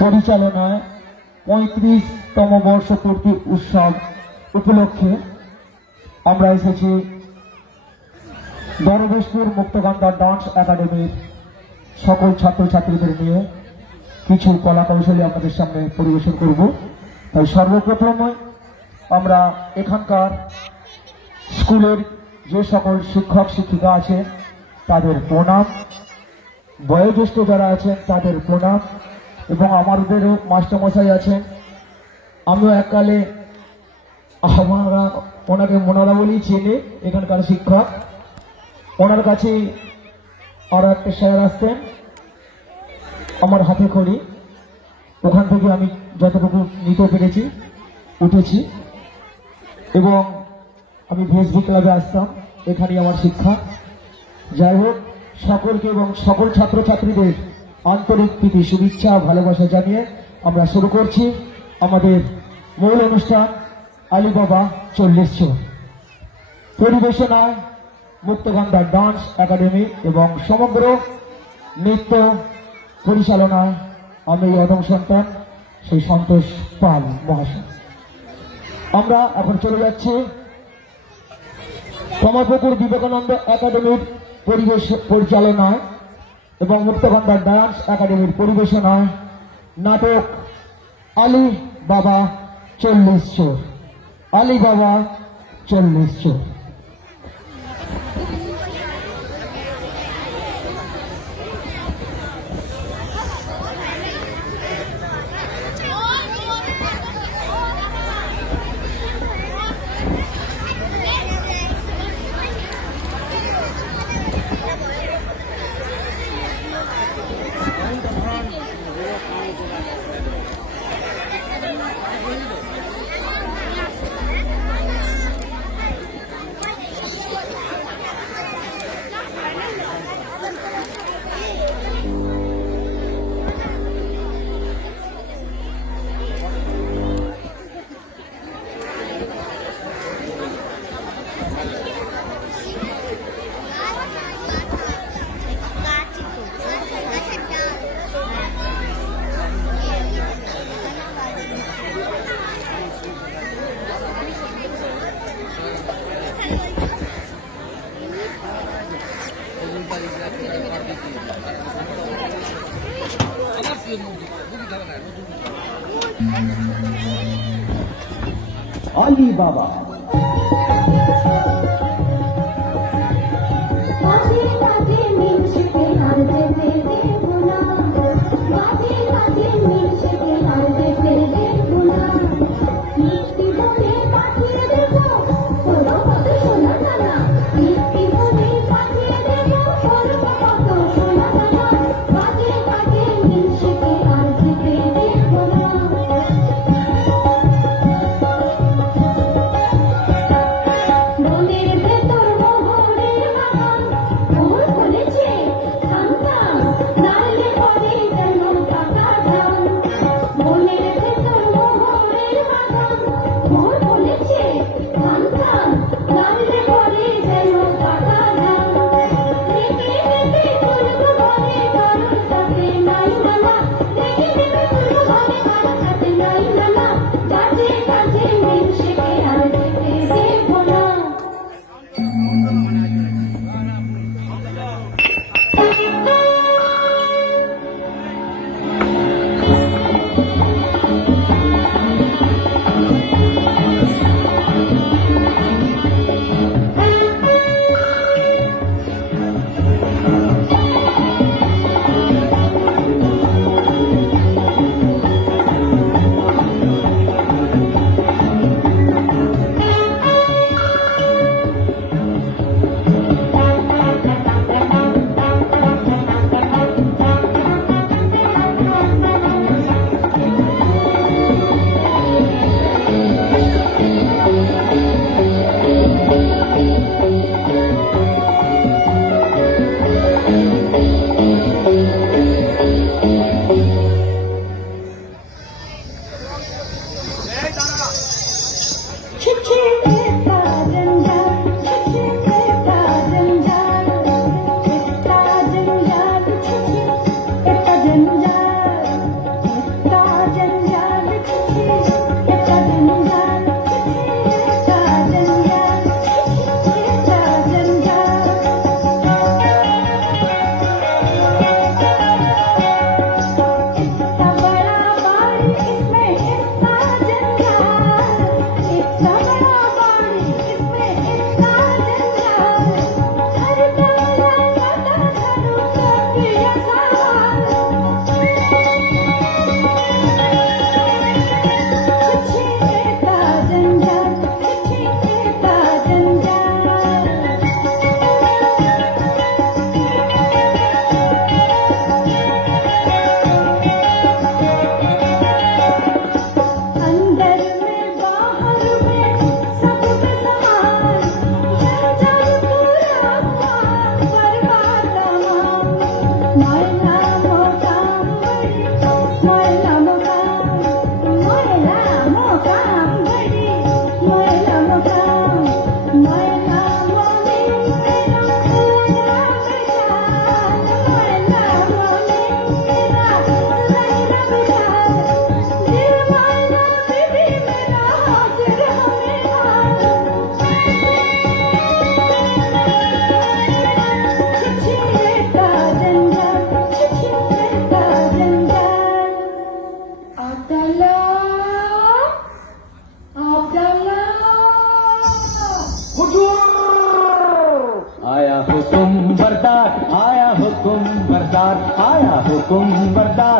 পরিচালনায় 35তম বর্ষপূর্তি উৎসব উপলক্ষে আমরা এসেছি দরবেশপুর মুক্তগন্ধা ডান্স একাডেমির সকল ছাত্রছাত্রীদের নিয়ে কিছু কলা কৌশলী আপনাদের সামনে পরিবেশন করব। তাই সর্বপ্রথমে আমরা এখানকার স্কুলের যে সকল শিক্ষক শিক্ষিকা আছেন তাদের প্রণাম, বয়োজ্যেষ্ঠ যারা আছেন তাদের প্রণাম, এবং আমাদেরও মাস্টারমশাই আছেন, আমিও এককালে ওনারা বলেই চেনে এখানকার শিক্ষক। ওনার কাছে আরো একটা স্যার আসতেন আমার হাতে খড়ি, ওখান থেকে আমি যতটুকু নিতে পেরেছি উঠেছি, এবং আমি ভিএসবি ক্লাবে আসতাম, এখানেই আমার শিক্ষা। যাই হোক, সকলকে এবং সকল ছাত্রছাত্রীদের আন্তরিক প্রীতি শুভেচ্ছা ভালোবাসা জানিয়ে আমরা শুরু করছি আমাদের মূল অনুষ্ঠান আলিবাবা 40 চোর। পরিবেশনায় মুক্তগন্ধা ডান্স একাডেমি এবং সমগ্র নৃত্য পরিচালনায় আমি অদম সন্তান সেই সন্তোষ পাল মহাশয়। আমরা এখন চলে যাচ্ছি কমলপুকুর বিবেকানন্দ একাডেমির পরিচালনায় এবং মুক্তগন্ধা ডান্স একাডেমির পরিবেশনায় নাটক আলী বাবা 40 চোর। আলী বাবা 40 চোর। আলী বাবা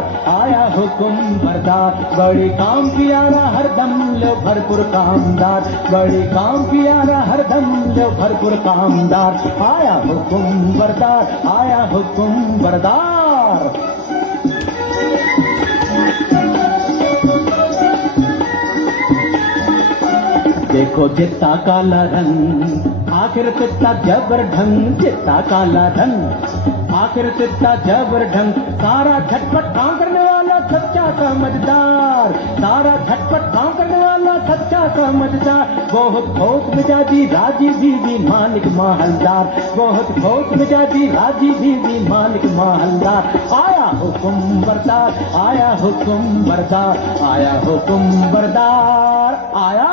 बरदार, आया हुकुम बरदार, बड़ी काम पियारा हरदम लो भरपूर कामदार, बड़ी काम पियारा हरदम लो भरपूर कामदार, आया हुकुम बरदार, आया हुकुम बरदार। देखो चित्ता काला रंग, आखिर चित्ता जबर ढंग, चित्ता काला रंग, आखिर चित्ता जबर ढंग, सारा झटपट काम करने वाला सच्चा समझदार, सारा झटपट काम करने वाला सच्चा समझदार, बहुत बहुत मिजाजी राजी बीवी मालिक माहलदार, बहुत बहुत मिजाजी राजी बीवी मालिक माहलदार, आया हुकुम बरदार, आया हुकुम बरदार, आया हुकुम बरदार, आया।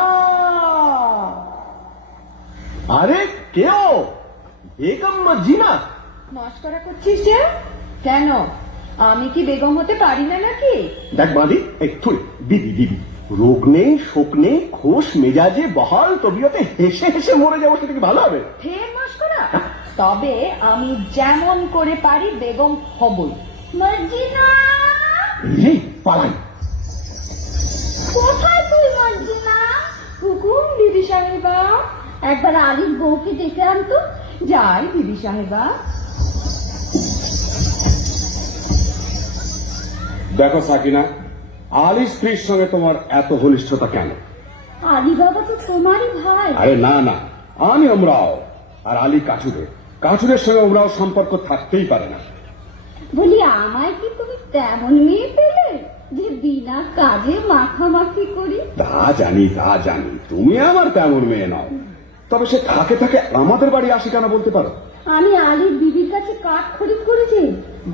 আরে কেউ বেগম মজিনা মস্করা করছিস যে? কেন, আমি কি বেগম হতে পারি না নাকি? দেখ বাদি একটু বিবি বিবি রোগ নেই শোক নেই খোশ মেজাজে বহাল তবিয়তে হেসে হেসে মরে যাবো, সেটা কি ভালো হবে? ফের মস্করা? তবে আমি যেমন করে পারি বেগম হবই। মর্জিনা, এই পালাই। কোথায় তুই মর্জিনা? হুকুম দিদি সাহেবা, একবার আলির বউকে ডেকে আনতো। যাই দিদি সাহেবা। দেখো সাকিনা, আলী স্ত্রীর সঙ্গে তোমার এত ঘনিষ্ঠতা কেন? আলি বাবা তো তোমারই ভাই। আরে না না, আমি ওমরাও আর আলী কাচুরের সঙ্গে ওমরাও সম্পর্ক থাকতেই পারে না। বলি, আমায় কি তুমি তেমন মেয়ে পেলে যে বিনা কাজে মাখামাখি করি? তা জানি তুমি আমার তেমন মেয়ে নও, তবে সে থাকে থাকে আমাদের বাড়ি আসি কেন বলতে পারো? আমি আলির বিবির কাছে কাঠ খরিদ করেছি,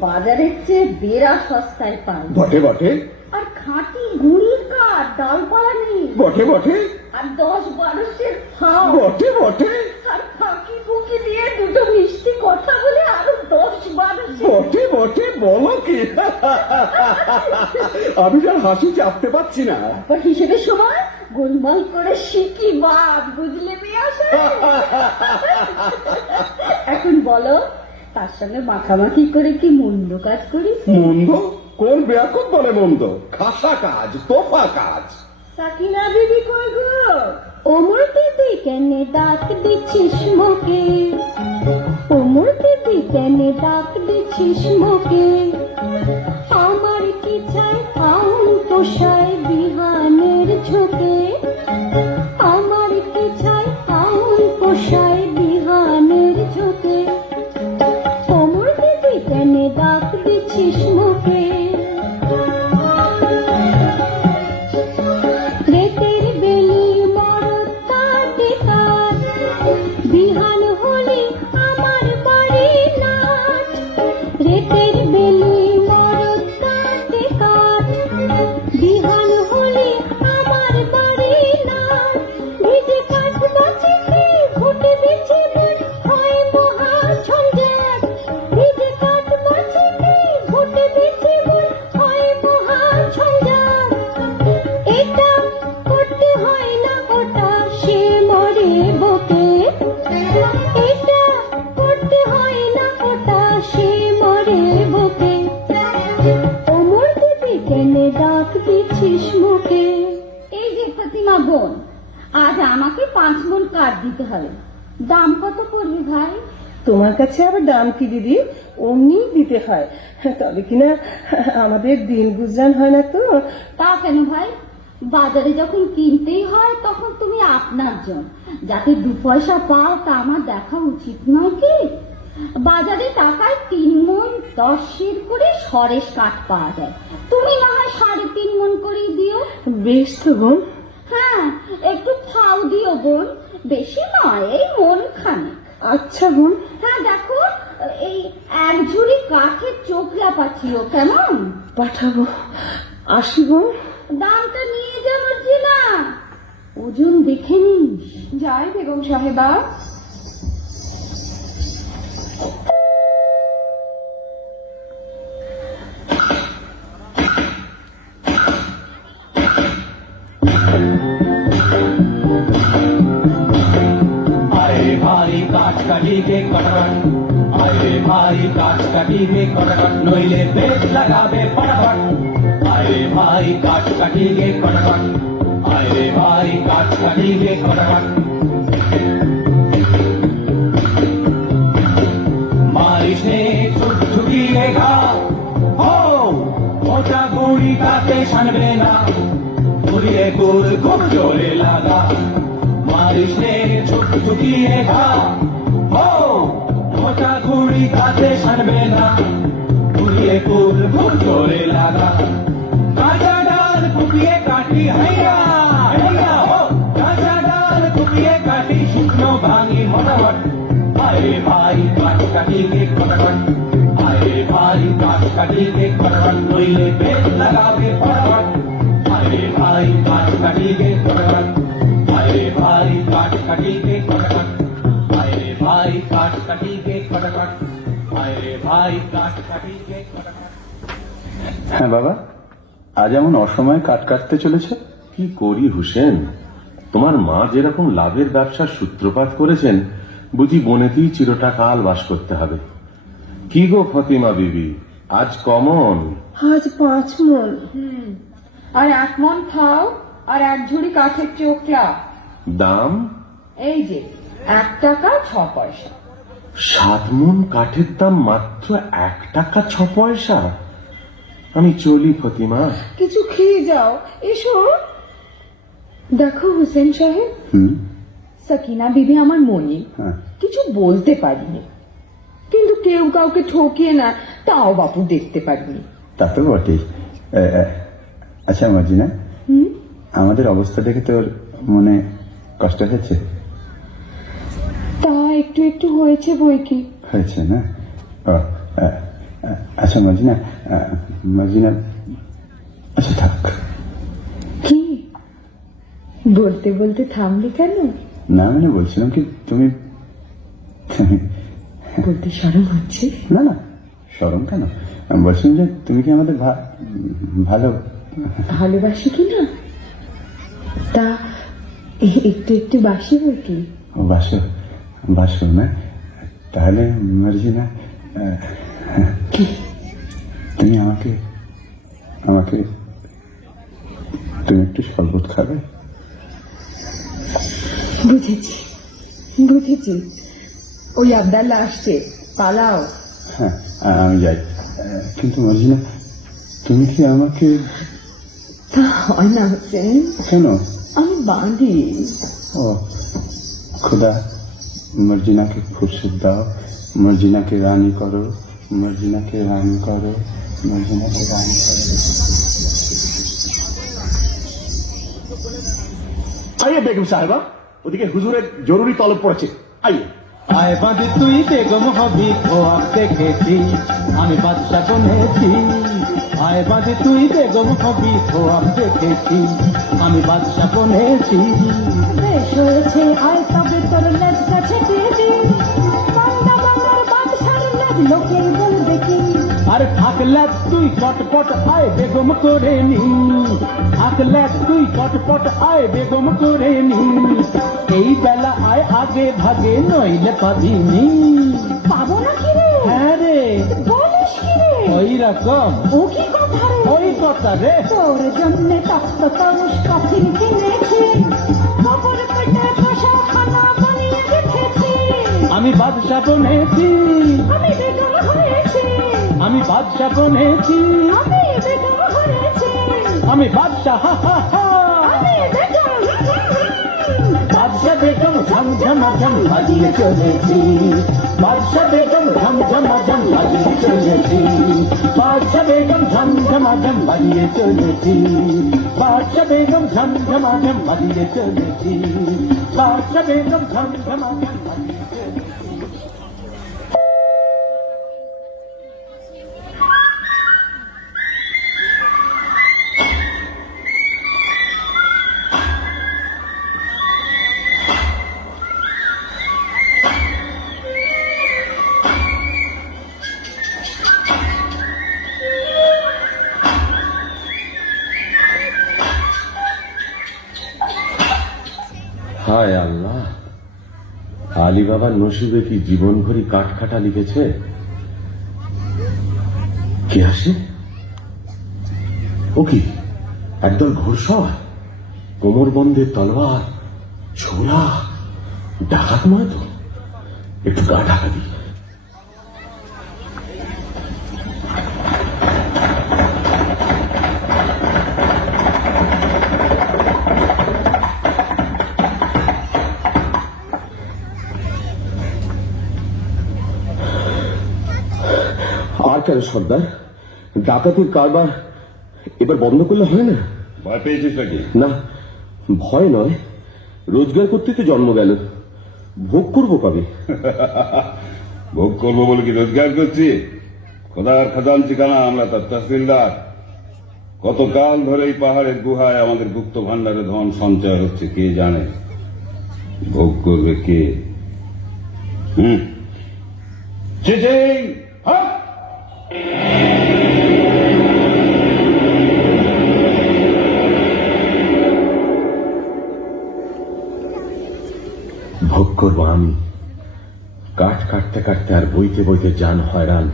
বাজারের চেয়ে বেড়া সস্তায় পাই। বটে বটে, আর খাঁটি গুড়ির কাঠ, ডালপালা নেই। বটে বটে, আর 10-12 ফাও। বটে বটে, আর ফাঁকি ফুকি দিয়ে দুটো মিষ্টি কথা বলে আরো 10-12। বটে বটে, বলো কি? আমি যার হাসি চাপতে পারছি না। তারপর হিসেবের সময় গোলমাল করে শিখি বাদ, বুঝলে মেয়ে? এখন বলো, তার সঙ্গে মাখামাখি করে কি মন্দ কাজ করিস? মন্দ? কোন বেয়াকুব বলে মন্দ? খাসা কাজ, তোফা কাজ। সাকিনা বিবি কই গো? ওমর দিদি কেন ডাক দিচ্ছিস মোকে? ওমর দিদি কেন ডাক দিচ্ছিস মোকে? আমার কি চাই আউন পোষায় বিহানের ঝোঁকে? আমার কি চাই আউন পোষায় বিহানের ঝোঁকে? ওমর দিদি কেন ডাক দিচ্ছিস মোকে? রেতের বেলি মরদ কাটে কাঠ, বিহান হলে আমার বাড়ি নাচ। রেতের বেলি মরদ কাটে কাঠ, বিহান হলে আমার বাড়ি নাচ। ভিজে কাঠ বাঁচিতে ঘুটে বেছে মন হয় মহা ঝঞ্ঝাট। ভিজে কাঠ বাঁচিতে ঘুটে বেছে মন হয় মহা ঝঞ্ঝাট। এটা করতে হয় না ওটা, সে মরে বকে। এটা করতে হয় না ওটা, সে মরে বকে। ওমর দিদি কেন ডাক দিচ্ছিস মুখে? এই যে ফাতিমা বোন, আজ আমাকে 5 মণ কাঠ দিতে হবে। দাম কত পড়বে ভাই? তোমার কাছে আবার দাম কি দিদি? অমনি দিতে হয়, তবে কিনা আমাদের দিন গুজরান হয় না তো। তা কেন ভাই? বাজারে যখন কিনতেই হয় তখন তুমি আপনার জন, যাতে 2 পয়সা পাও তা আমার দেখা উচিত নয় কি? বাজারে টাকায় 3 মণ 10 সের করে সরেস কাঠ পাওয়া যায়, তুমি না হয় 3.5 মণ করেই দিও। বেশ তো বোন। হ্যাঁ, একটু ফাও দিও বোন, বেশি নয়, এই মন খানে। আচ্ছা বোন। হ্যাঁ দেখো, এই 1 ঝুড়ি কাঠের চোখলা পাঠিও, কেমন? পাঠাবো। আসি বোন। দামটা নিয়ে যা মর্জিনা, ওজন দেখে নিস। যাই বেগম সাহেবা। आए भारी काट कटी के कटकट, आए भारी काट कटी के कटकट, नोइले बेच लगावे फटाफट। भाई काट काटेंगे कटकट, आए रे भाई काट काटेंगे कटकट। बारिश ने छुटछुटी घा हो मोटा गुड़ी काटे छानबे ना, गुड़िए गुड़ खूब जोरे लगा। बारिश ने छुटछुटी घा हो मोटा गुड़ी काटे छानबे ना, गुड़िए गुड़ खूब जोरे लगा। काचा डाल कुपिए काटी हैया हैया हो, काचा डाल कुपिए काटी शुक्नो भांगी मोटावट। आए भाई काट काटेंगे कटकट, आए भाई काट काटेंगे कटकट, नोइले पेट लगावे फटाफट। आए भाई काट काटेंगे कटकट, आए भाई काट काटेंगे कटकट, आए भाई काट काटेंगे कटकट, आए भाई काट काटेंगे कटकट। হ্যাঁ বাবা, আজ এমন অসময়ে কাট কাটতে চলেছে। কি করি হুসেন, তোমার মা যেরকম লাভের ব্যবসার সূত্রপাত করেছেন, বুঝি বনেতেই চিরটা কাল বাস করতে হবে। কি গো ফতিমা বিবি, আজ কমন? আজ 5 মণ। আর 1 মণ খাও আর 1 ঝুড়ি কাঠের চোখলা। দাম? এই যে 1 টাকা 6 পয়সা। 7 মণ কাঠের দাম মাত্র 1 টাকা 6 পয়সা? আমি চলি ফতিমা। কিছু খেয়ে যাও, এসো। দেখো হুসেন সাহেব, সাকিনা বিবি আমার মনি, হ্যাঁ। কিছু বলতে পারিনি, কিন্তু কেউ কাউকে ঠকিয়ে না তাও বাপু দেখতে পারিনি। তা তো বটেই। আচ্ছা মর্জিনা, আমাদের অবস্থা দেখে তোর মনে কষ্ট হয়েছে? তা একটু একটু হয়েছে বই কি। হয়েছে না? ও, আচ্ছা মর্জিনা, মর্জিনা, আচ্ছা থাক। কি বলতে বলতে থামলি কেন? না মানে বলছিলাম কি, তুমি বলতে শরম হচ্ছে? না না, শরম কেন? আমি বলছিলাম যে তুমি কি আমাদের ভালো ভালোবাসি কি না? তা একটু একটু বাসি বই কি। বাসো বাসো না? তাহলে মর্জিনা, কি? তুমি আমাকে আমাকে তুমি একটু শরবত খাবে? বুঝেছি বুঝেছি, ওই আবদাল্লা আসছে, পালাও। হ্যাঁ আমি যাই, কিন্তু মর্জিনা তুমি কি আমাকে? তা হয় না হোসেন, কেন? আমি বাঁধি। ও খোদা, মর্জিনাকে ফুরসত দাও, মর্জিনাকে রানী করো, মর্জিনাকে রানী করো, মর্জিনাকে রানী করো। আইয়ে বেগম সাহেবা, ওদিকে হুজুরের জরুরি তলব পড়েছে, আইয়ে। আয় বাঁধি তুই বেগম হবি খোয়াব দেখেছি, আমি বাদশা বনেছি। আয় বাঁধি তুই বেগম হবি খোয়াব দেখেছি, আমি বাদশা বনেছি। বেশ হয়েছে, আয় তবে তোর লেজ কাছে দিয়ে দিই। বান্দা বান্দার বাদশার লেজ লোকে বলবে কি? আর থাকলে তুই চটপট আয় বেগম করে নি, থাকলে তুই চটপট আয় বেগম করে নি। এই বেলা আয় আগে ভাগে, নইলে পাবিনি। পাবো না কি রে? হ্যাঁ রে, বলিস কি রে? ওই রকম, ও কি কথা রে? ওই কথা রে। তোর জন্যে তপ্ত তরুষ কফিন কিনেছি, খবর পেটে কষা খানা বানিয়ে রেখেছি। আমি বাদশা বনেছি, আমি বেগম হয়েছি, আমি বাদশা বনেছি, আমি বেগম হয়েছি, আমি বাদশা। হা হা হা, আমি বেগম। বাদশা বেগম ঝমঝমাঝম বাজিয়ে চলেছি, বাদশা বেগম ঝমঝমাঝম বাজিয়ে চলেছি, বাদশা বেগম ঝমঝমাঝম বাজিয়ে চলেছি, বাদশা বেগম ঝমঝমাঝম বাজিয়ে চলেছি, বাদশা বেগম ঝমঝমাঝম বাজিয়ে চলেছি। হায় আল্লাহ, আলী বাবার নসিবে কি জীবন ভরি কাঠ খাটা লিখেছে। কে আসে? ও কি একদল ঘোড়সওয়ার, কোমর বন্ধে তলোয়ার, ছোলা, ডাকাত নয় তো? একটু গা ঢাকা দিই। আর কেন সর্দার, ডাকাতির কারবার এবার বন্ধ করলে হয় না? ভয় পেয়েছিস নাকি? না, ভয় নয়, রোজগার করতে তো জন্ম গেল, ভোগ করবো কবে? ভোগ করবো বলে কি রোজগার করছি? খোদার খাজাঞ্চি খানা আমরা তার তহসিলদার। কতকাল ধরে এই পাহাড়ের গুহায় আমাদের গুপ্ত ভান্ডারে ধন সঞ্চয় হচ্ছে কে জানে। ভোগ করবে কে? চিচিং হাট! ভোগ করব আমি। কাঠ কাটতে কাটতে আর বইতে বইতে জান হয়রান।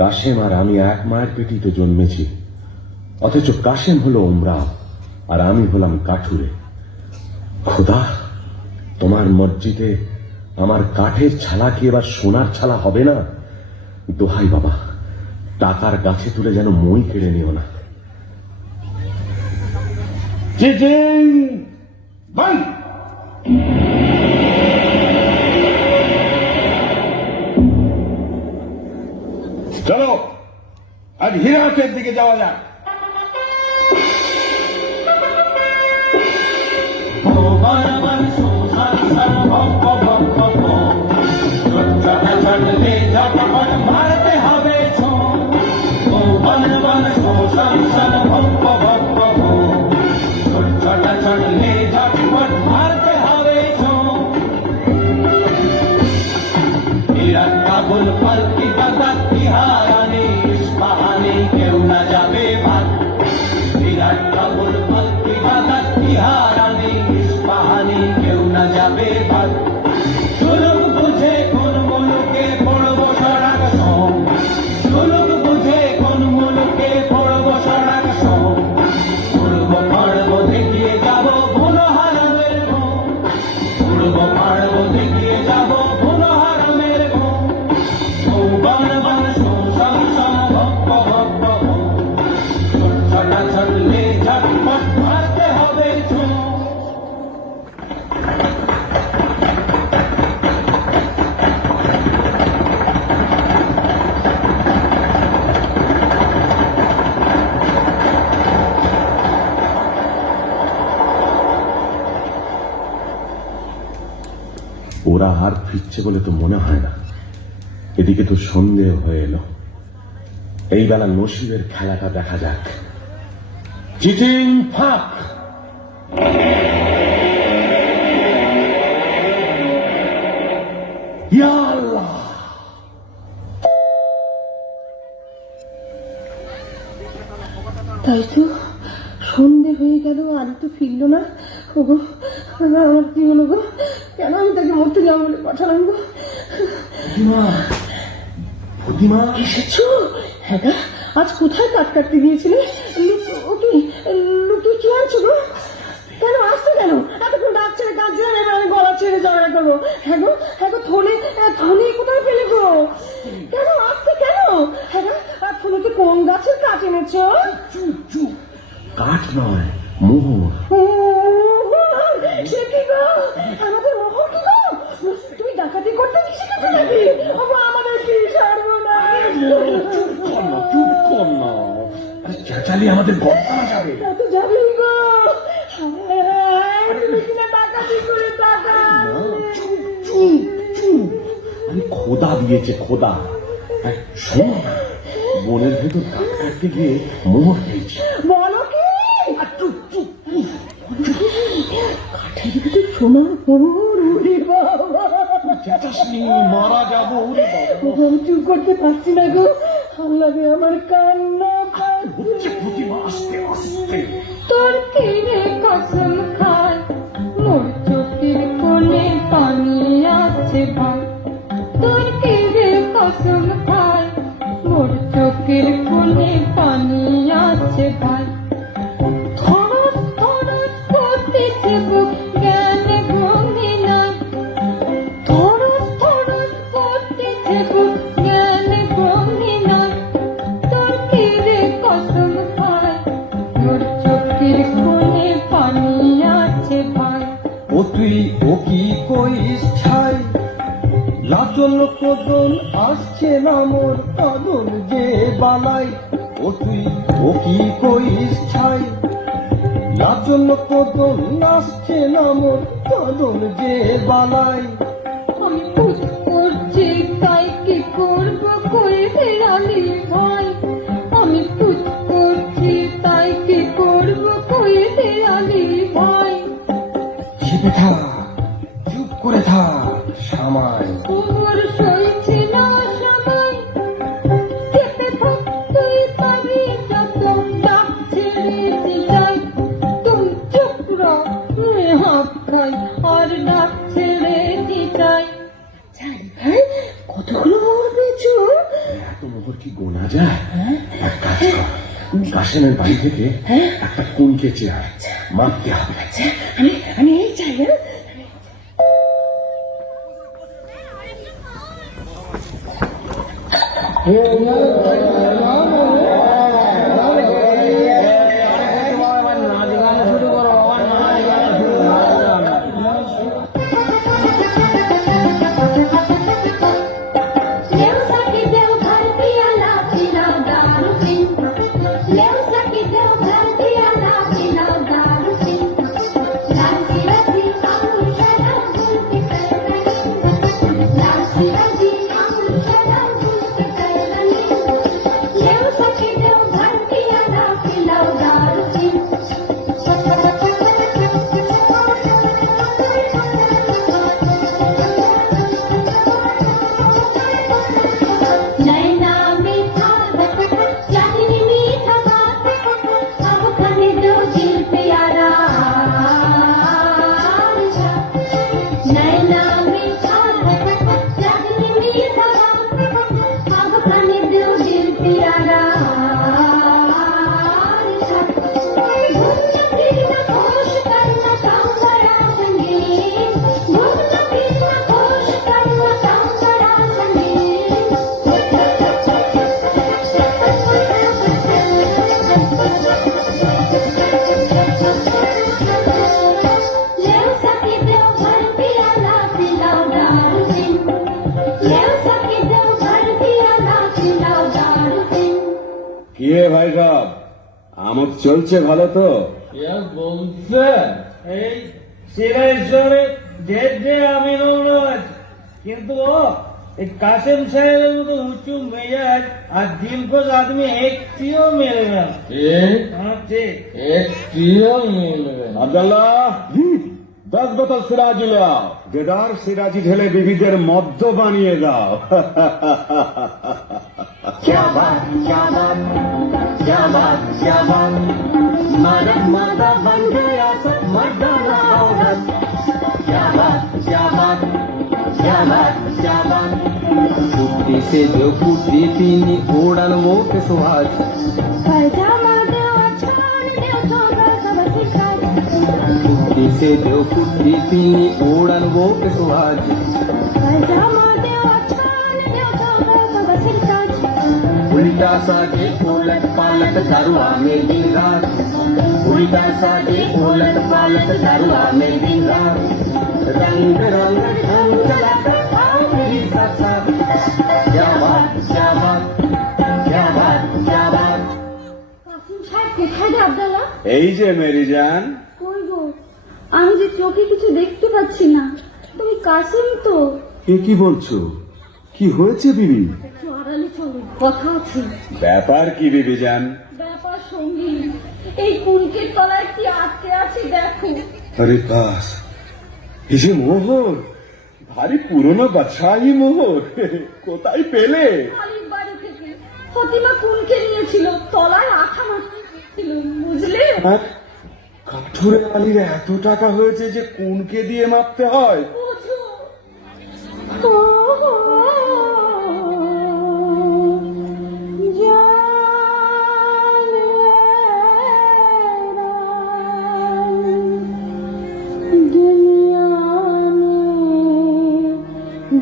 কাশেম আর আমি এক মায়ের পেটিতে জন্মেছি, অথচ কাশেম হলো ওমরাও আর আমি হলাম কাঠুরে। খোদা, তোমার মসজিদে আমার কাঠের ছালা কি এবার সোনার ছালা হবে না? দোহাই বাবা, টাকার গাছে তুলে যেন মই কেড়ে নিও না। চিচিং বন্ধ! চলো আজ হীরাটের দিকে যাওয়া যাক। মারতে হবে মারতে হবে কাবুল পালকি বাজার তিহারানি ইস্পাহানি কেউ না যাবে ভাগ। বিরাট কাবুল পালকি বাজার তিহারানি ইস্পাহানি কেউ না যাবে ভাগ। সুলুক বুঝে কোন মুলুকে পড়বো সড়াক সোম, সুলুক বুঝে কোন মুলুকে পড়বো সড়াক সোম। পড়বো পাড়বো দেখিয়ে যাবো ভুলো হারামের ঘুম, পড়বো পাড়বো দেখিয়ে যাবো ভুলো হারামের ঘুম। বন বন শোষণ ভক্ত ভক্ত ছটা ছড়লে ঝটপট মারতে হবে ছুঁ। ওরা আর ফিরছে বলে তো মনে হয় না। এদিকে তো সন্দেহ হয়ে এলো। এই বেলা নসিবের খেলাটা দেখা যাক। চিটিং ফাঁক! ইয়া আল্লাহ! তাই তো, সন্ধে হয়ে গেল, আরো তো ফিরলো না। ওগো, আমার কি হলো গো? কেন আমি তাকে মরতে যাবো বলে পাঠালাম গো? প্রতিমা এসেছো? হ্যাঁ গা, আজ কোথায় কাট কাটতে গিয়েছিলে? লুকি কি আনছো গো? কেন আসছো কেন? এতক্ষণ ডাক ছেড়ে কাঁদছিলাম, এবার আমি গলা ছেড়ে ঝগড়া করবো। হ্যাঁ গো, থলে কোথায় ফেলে গো? কেন আসছে কেন? হ্যাঁ গা, আর থলেতে কোন গাছের কাঠ এনেছো? কাঠ নয়, মোহর। সে কি গো? আমাদের মোহর কি গো? তুমি ডাকাতি করতে কি শিখেছো নাকি? আমাদের কি সর্বনাশ! চুপ কর না, চেঁচালি আমাদের গল্প যাবে। তা তো যাবেই গো। তুমি কিনা ডাকাতি করে টাকা আমি খোদা দিয়েছে, খোদা। শোন, বনের ভেতর কাঠ কাটতে গিয়ে মোহর পেয়েছি। বলো কি? কাঠের ভিতর সোনার মোহর! ওরে বাবা, মারা যাবো। আমি চুপ করতে পারছি না গো। আল্লাহ, আমার কান্না পাচ্ছে। প্রতিমা আস্তে আস্তে। তোর কিনে কসম খায় মোর চোখের কোণে পানি আছে ভাই। তোর কিনে কসম খায় মোর চোখের কোণে পানি আছে ভাই। তুই ও কি কইস ছাই লাচল কদল আসছে না মোর কদল যে বালাই ও তুই ও কি কইস ছাই লাচল কদল আসছে না মোর কদল যে বালাই আমি পুত করছি তাই কি করবো করে ফেরালি ভাই আমি পুত করছি তাই কি করবো করে ফেরালি ভাই চেপে থাক চুপ করে থাক সামাই ওর সইছে না সবাই চেপে থাক তুই পাবি যত ডাক ছেড়ে যাই তুই চুপ রহ হাত খাই আর ডাক ছেড়ে চাই জানি ভাই কতগুলো মোহর পেয়েছো? এত মোহর কি গোনা যায়? এক কাজ কর, কাশেমের বাড়ি থেকে একটা কুনকে চেয়ার মাপতে হবে। আচ্ছা, আমি এই চাই। হ্যাঁ लेव सखी देव घर पियाला पिलाओ दारू पी लेव सखी देव घर पियाला पिलाओ दारू पी लासी रजी अमूल शराब गुलती करनी लासी रजी अमूल शराब गुलती करनी लेव सखी देव घर पियाला पिलाओ दारू पी नैना मीठा चांदनी मीठा बात अब खाने दो दिल प्यारा नैना मीठा चांदनी मीठा बात अब खाने दो दिल प्यारा घूमना फिरना खुश करना काम बड़ा संगीत घूमना फिरना खुश करना काम बड़ा संगीत लेव सखी देव घर पियाला पिलाओ दारू पी लेव सखी देव घर पियाला पिलाओ दारू पी কি রে ভাই সাহেব, আমোদ চলছে ভালো তো? বলছেন এই সিরাইশ্বরে যে আমি নৌরাজ কিন্তু ও এই কাসেম সাহেবের মতো উঁচু মেজাজ আর দিলখোশ আদমি একটিও মেলবে না। হ্যাঁ ঠিক একটিও মিলবে না। আব্দুল্লাহ 10 বোতল সিরাজি লাও, দেদার সিরাজি ঢেলে বিবিদের মদ্য বানিয়ে দাও। क्या बात क्या बात क्या बात क्या बात मर्द मर्दा बन गया सब मर्दाना औरत क्या बात क्या बात क्या बात क्या बात कुर्ती से जो कुर्ती पीनी ओढ़न वो के सुहाज पैजामा देव छान देव चौगा सब सिखाज कुर्ती से जो कुर्ती पीनी ओढ़न वो के सुहाज पैजामा देव छान देव चौगा सब सिखाज उल्टा साजे उलट पालट दरुआ में दिन रात उल्टा साजे उलट पालट दरुआ में दिन रात रंग रंग ढंग चलाकर आओ मेरी साथ साथ क्या बात क्या बात क्या बात क्या बात কাসিম সাহেব কোথায় রে আব্দুল্লাহ? এই যে মেরি জান, কই গো আমি যে চোখে কিছু দেখতে পাচ্ছি না তুমি কাসিম তো এ কি বলছো? কি হয়েছে বিবি? একটু আড়ালে চলো কথা আছে ব্যাপার কি বিবি জান? ব্যাপার সঙ্গী এই কুলকের তলায় কি আটকে আছে দেখো আরে বাস, এই যে মোহর, ভারী পুরনো বাদশাহী মোহর, কোথায় পেলে? আলির বাড়ি থেকে ফতিমা কুলকে নিয়েছিল তলায় আঠা মারছিল বুঝলে আর কাঠুরে আলীর এত টাকা হয়েছে যে কোনকে দিয়ে মাপতে হয়? বুঝো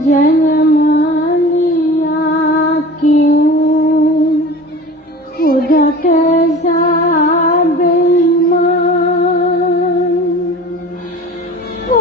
जन्म लिया क्यों खुदा कैसा बेईमान ओ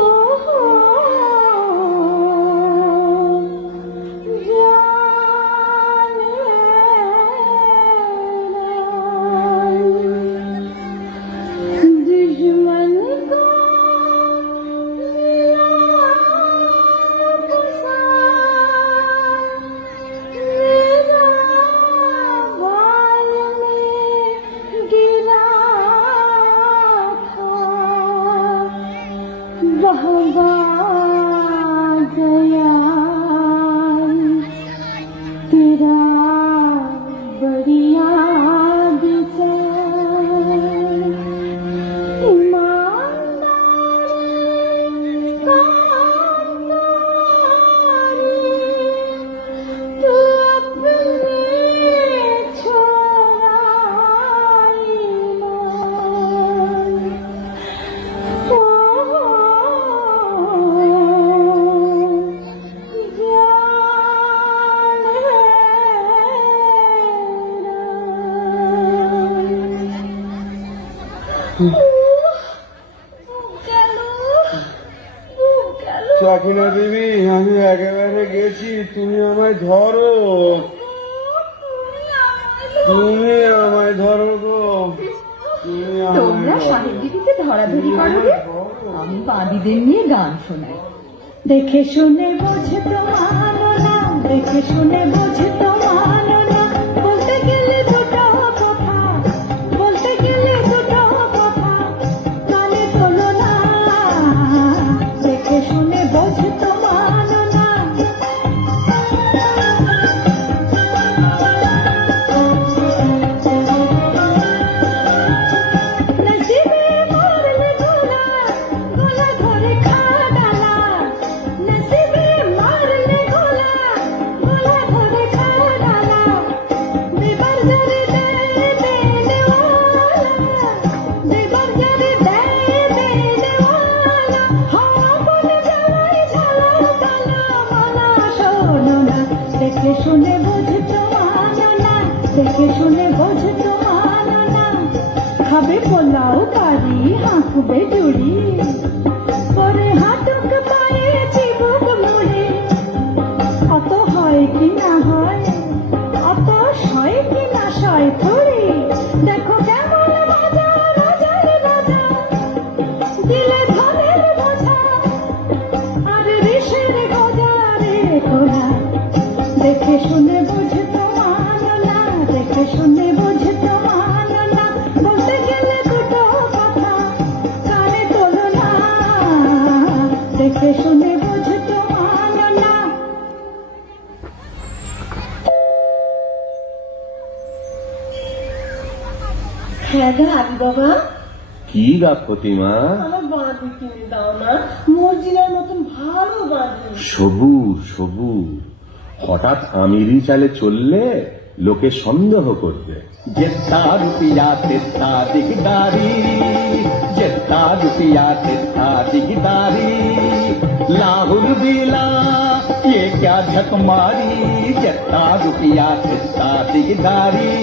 চাকিনা দেবী, আমি একেবারে গেছি, তুমি আমায় ধরো, তুমি আমায় ধরো গো, তুমি তোমরা সাহেব দিদিকে ধরাধরি করো রে, আমি বাঁদিদের নিয়ে গান শোনাই। দেখে শুনে বোঝে তো মানো না, দেখে শুনে বোঝে তো মানো না, বলতে গেলে দুটো কথা, বলতে গেলে দুটো কথা, কানে তোলো না, দেখে শুনে বোঝে তো মানো না। নসিবে মারলে গোলা, গোলা ধরে খা ডালা, নসিবে মারলে গোলা, গোলা ধরে খা ডালা, দেবার যারে দেয় দেওয়ালা, দেবার যারে দেয় দেওয়ালা, হাওয়া বনে জ্বালাই ঝালা তালা, মানা শোনো না, দেখে শুনে বোঝে তো মানো না, দেখে শুনে বোঝে তো মানো না। খাবে পোলাও কারি, হাঁকবে জুড়ি, পরে হাঁটুক পায়ে চিবুক মুড়ি, অত হয় কি না হয়, অত সয় কি না সয় থুড়ি, দেখো কেমন মজা রাজার রাজা, দিলে ধনের বোঝা, আর ঋষের গজা রে ঘোড়া, দেখে শুনে বোঝে তো মানো না, দেখে শুনে বোঝে তো মানো না, বলতে গেলে দুটো কথা, কানে তোলো না, দেখে শুনে বোঝে তো মানো না। হ্যাঁ গা আদি বাবা, কি গা ফতিমা? আমার বাঁধি কিনে দাও না, মর্জিনার মতন ভালো বাঁধি। সবুর সবুর, হঠাৎ আমিরি চালে চললে লোকে সন্দেহ করবে। जितना रुपया तितना दिगदारी, जितना रुपया तितना दिगदारी, लाहुल बीला ये क्या झक मारी, जितना रुपया तितना दिगदारी।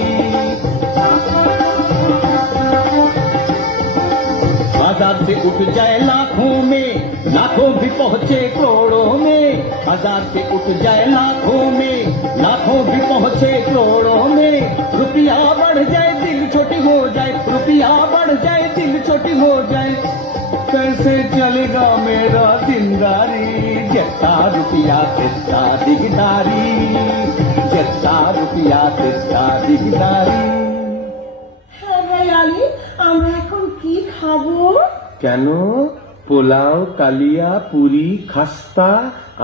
हजार से उठ जाए लाखों में, लाखों भी पहुंचे करोड़ों में, हजार से उठ जाए लाखों में, लाखों भी पहुंचे करोड़ों में, रुपया बढ़ जाए दिल छोटी हो जाए, रुपया बढ़ जाए दिल छोटी हो जाए, कैसे चलेगा मेरा जिंदारी, जितना रुपया तितना दिगदारी, जितना रुपया तितना दिगदारी। হ্যাঁ ভাই আলী, আমরা এখন কি খাবো? কেন? পোলাও, কালিয়া, পুরি, খাস্তা,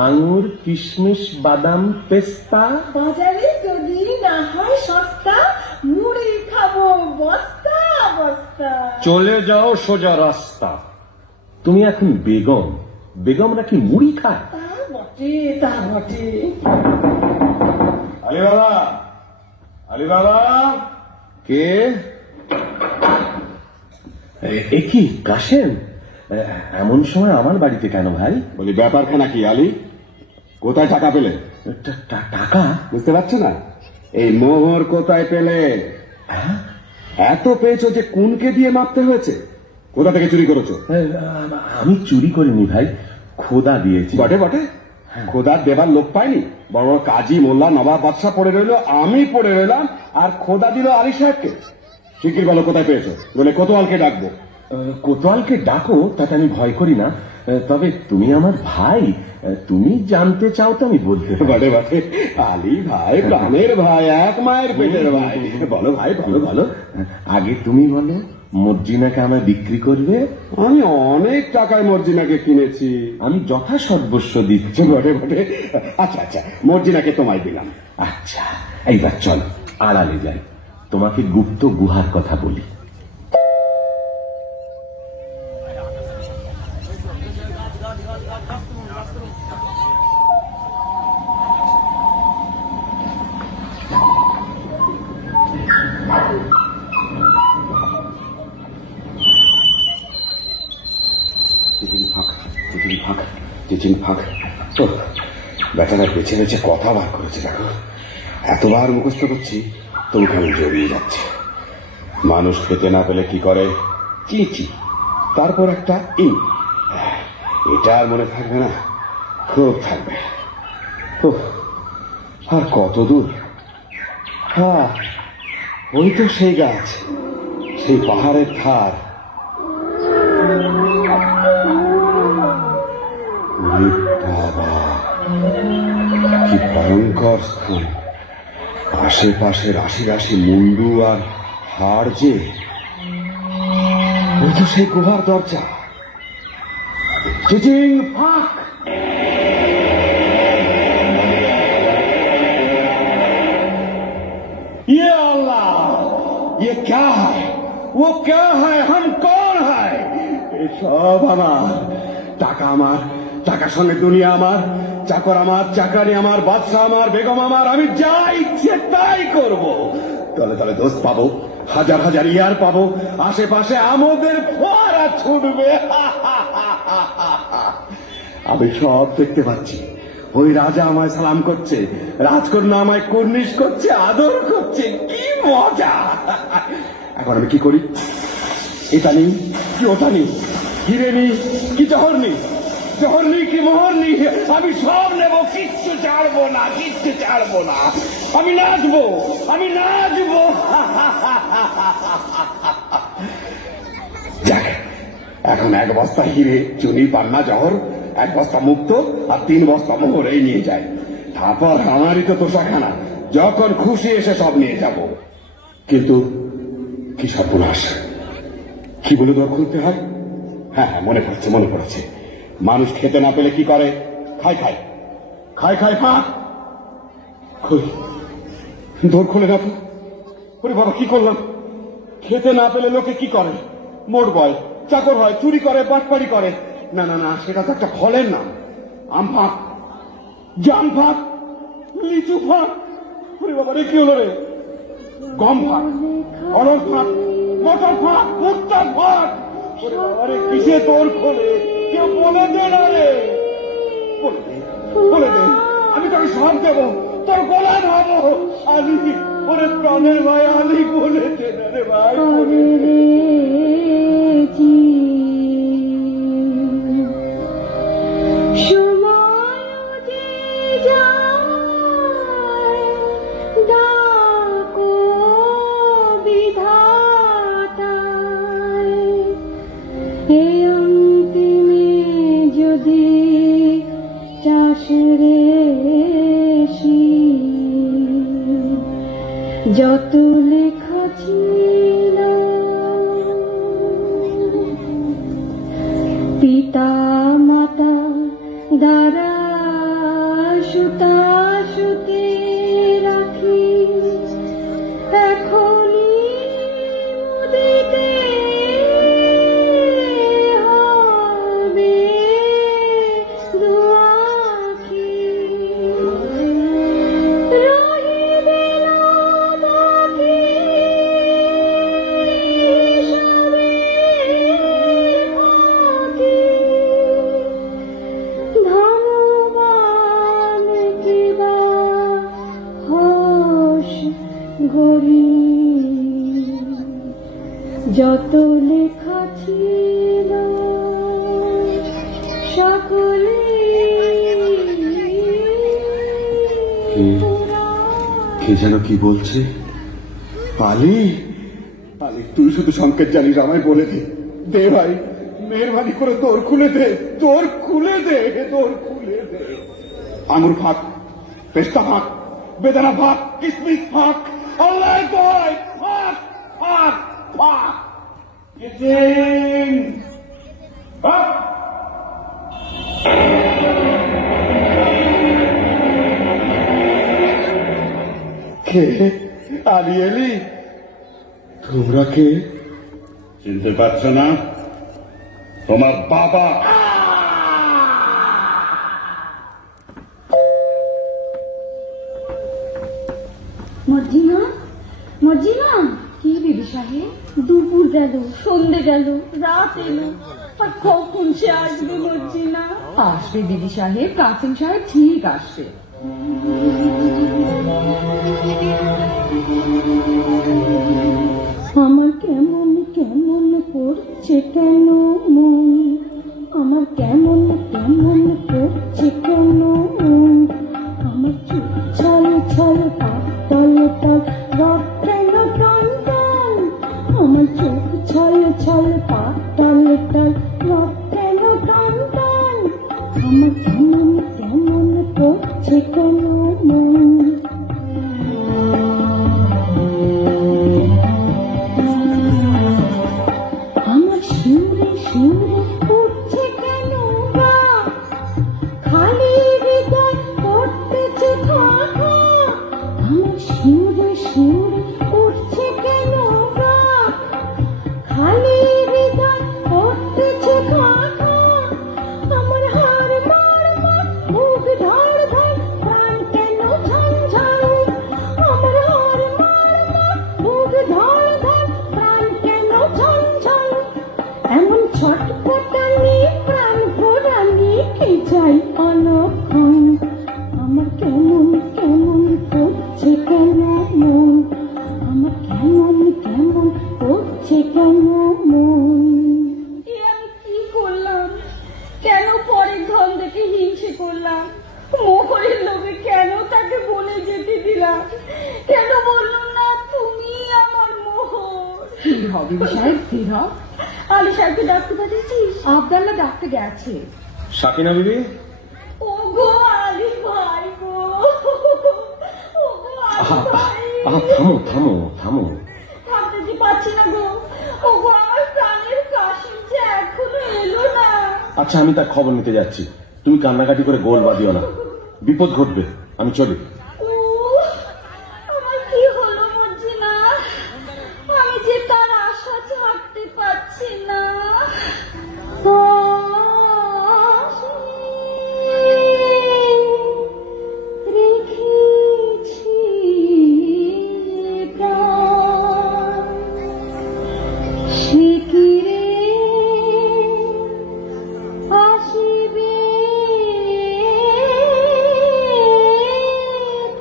আঙুর, কিশমিশ, বাদাম, পেস্তা। বাজারে যদি না হয় সস্তা, মুড়ি খাবো বস্তা বস্তা। চলে যাও সোজা রাস্তা। তুমি এখন বেগম, বেগমরা কি মুড়ি খায়? তা বটে, তা বটে। আলী বাবা, আলী বাবা, কে? এ কি কাশেম? এমন সময় আমার বাড়িতে কেন ভাই? বলি ব্যাপারখানা কি আলী? কোথায় টাকা পেলে? টাকা? বুঝতে পারছো না? এই মোহর কোথায় পেলে? হ্যাঁ? এত পেয়েছো যে কোনকে দিয়ে মাপতে হয়েছে? কোথা থেকে চুরি করেছো? আমি চুরি করিনি ভাই, খোদা দিয়েছি। বটে বটে, খোদার দেবার লোক পাইনি, বড় বড় কাজী, মোল্লা, নবাব, বাদশাহ পড়ে রইলো, আমি পড়ে রইলাম, আর খোদা দিল আলী সাহেবকে। শিগগির বলো কোথায় পেয়েছো, বলে কোতোয়ালকে ডাকবো। কোতোয়ালকে ডাকো, তাতে আমি ভয় করি না, তবে তুমি আমার ভাই, তুমি জানতে চাও তো আমি বলতে পারি। বটে বটে, আলী ভাই প্রাণের ভাই, এক মায়ের পেটের ভাই। বলো ভাই, বলো বলো। আগে তুমি বলো, মর্জিনাকে আমায় বিক্রি করবে? আমি অনেক টাকায় মর্জিনাকে কিনেছি। আমি যথাসর্বস্ব দিচ্ছি। বটে বটে, আচ্ছা আচ্ছা, মর্জিনাকে তোমায় দিলাম। আচ্ছা, এইবার চলো আড়ালে যাই, তোমাকে গুপ্ত গুহার কথা বলি। চিচিং ফাঁক, বেচারা বেছে বেছে কথা বার করেছে। দেখো, এতবার মুখস্থ করছি তবু কেমন জড়িয়ে যাচ্ছে। মানুষ খেতে না পেলে কি করে, চিঠি, তারপর একটা ইং। এটা আর মনে থাকবে না, খুব থাকবে। উফ, আর কত দূর? হ্যাঁ, ওই তো সেই গাছ, সেই পাহাড়ের ধার। ওরে বাবা, কি ভয়ঙ্কর স্থান! আশেপাশে রাশি রাশি মুন্ডু আর হাড় যে। ওই তো সেই গুহার দরজা। চিচিং ফাঁক! ये अल्लाह, ये क्या है? वो क्या है? हम कौन है? ये সব আমার টাকা, আমার টাকার সঙ্গে দুনিয়া আমার, চাকর আমার, চাকরানি আমার, বাদশা আমার, বেগম আমার। আমি যা ইচ্ছে তাই করব। তলে তলে দোস্ত পাবো, হাজার হাজার ইয়ার পাবো, আশেপাশে আমাদের ফোয়ারা ছুটবে। আমি সব দেখতে পাচ্ছি। ওই রাজা আমায় সালাম করছে, রাজকন্যা আমায় কুর্নিশ করছে, আদর করছে। কি মজা! এখন আমি কি করি? এটা নেই কি ওটা নেই, হিরে নেই কি জহর নেই, জহর নেই কি মোহর নেই, আমি সব নেব, কিচ্ছু ছাড়বো না, কিচ্ছু ছাড়বো না। আমি নাচবো, আমি নাচবো। যাক, এখন 1 বস্তা হিরে, চুনি, পান্না, জহর, 1 বস্তা মুক্ত আর 3 বস্তা মোহর এই নিয়ে যায়। তারপর আমারই তো তোষাখানা, যখন খুশি এসে সব নিয়ে যাব। কিন্তু কি সর্বনাশ! কি বলে দর খুলতে হয়? হ্যাঁ হ্যাঁ, মনে পড়ছে, মনে পড়েছে। মানুষ খেতে না পেলে কি করে? খায় খায় খায় খায় ফাঁক। কই, দোর খুলে না তো। ওরে বাবা, কি করলাম! খেতে না পেলে লোকে কি করে? মোট বয়, চাকর হয়, চুরি করে, বাটপাড়ি করে। না না না, সেটা তো একটা ফলের নাম। আম ফাঁক, জাম ফাঁক, লিচু ফাঁক। ওরে বাবা রে, কি হলো রে? গম ফাঁক, অরড় ফাঁক, মটর ফাঁক, ভুট্টা ফাঁক। ওরে বাবা রে, কিসে তোর খোলে? কেউ বলে দে না রে, বলে দে, বলে দে। আমি তোকে সব দেবো, তোর গোলাম হবো। আলি, ওরে প্রাণের ভাই আলি, বলে দে না রে ভাই, বলে দে। যত লেখা ছিল পিতা মাতা দ্বারা সুতা সুতে রাখি, এখনই মুদিতে হবে দুয়াখি। যত লেখা ছিল সকলে কে যেন কি বলছে? আলি, আলি, তুই শুধু সংকেত জানিস, আমায় বলে দে। দে ভাই, মেহরবানি করে দোর খুলে দে, দোর খুলে দে, দোর খুলে দে। আঙুর ফাঁক, পেস্তা ফাঁক, বেদানা ফাঁক, কিসমিস ফাঁক, আল্লাহ দোহাই, ফাঁক ফাঁক ফাঁক। কিচিং ফাঁক। কে? আলি এলি? তোমরা কে? চিনতে পারছো না? তোমার বাবা। মর্জিনা, মর্জিনা, কি দিদি সাহেব? দুপুর গেল, সন্ধে গেল, রাত এলো, আর কখন সে আসবে মর্জিনা? আসবে দিদি সাহেব, কাসিম সাহেব ঠিক আসবে। আমার কেমন কেমন করছে কেন মন, আমার কেমন কেমন করছে কেন মন, আমার চুপ ছল ছল পাতল তল রক কেন টন টন, আমার চুপ ছল ছল পাতল তল রক কেন টন টন, আমার কেমন কেমন করছে কেন মন। আমার শিউরে শিউরে উঠছে কেন গা, খালি হৃদয় করতেছে ফাঁকা, আমার শিউরে শিউরে উঠছে কেন গা, খালি হৃদয় করতেছে ফাঁকা, আমার হাড় মার মার মুখ ধর ধর প্রাণ কেন ঝঞ্ঝাল, আমার হাড় মার মার মুখ ধর ধর প্রাণ কেন ঝঞ্ঝাল, এমন ছটপটানি প্রাণ ভোরানি কি চাই অলক্ষণ, আমার কেমন কেমন করছে কেন মন, আমার কেমন কেমন করছে কেন মন। আমি কি করলাম, কেন পরের ধন দেখে হিংসে করলাম, মোহরের লোভে কেন তাকে বলে যেতে দিলাম, কেন বললাম না তুমি আমার মোহর। স্থির হও বিবি সাহেব, স্থির হও। আলী সাহেবকে ডাকতে পাঠিয়েছিস? আবদাল্লা ডাকতে গেছে। সাকিনা বিবি, ও গো আলী ভাই গো, ও গো আলী ভাই, থামো থামো থামো। থামতে যে পারছি না গো, ও গো আমার প্রাণের কাশিম যে এখনো এলো না। আচ্ছা, আমি তার খবর নিতে যাচ্ছি, তুমি কান্নাকাটি করে গোল বাঁধিও না, বিপদ ঘটবে, আমি চলি। আমার কি হলো মর্জিনা, আমি যে তার আশা ছাড়তে পারছি না। রেখেছি প্রাণ, সে কি রে আসিবে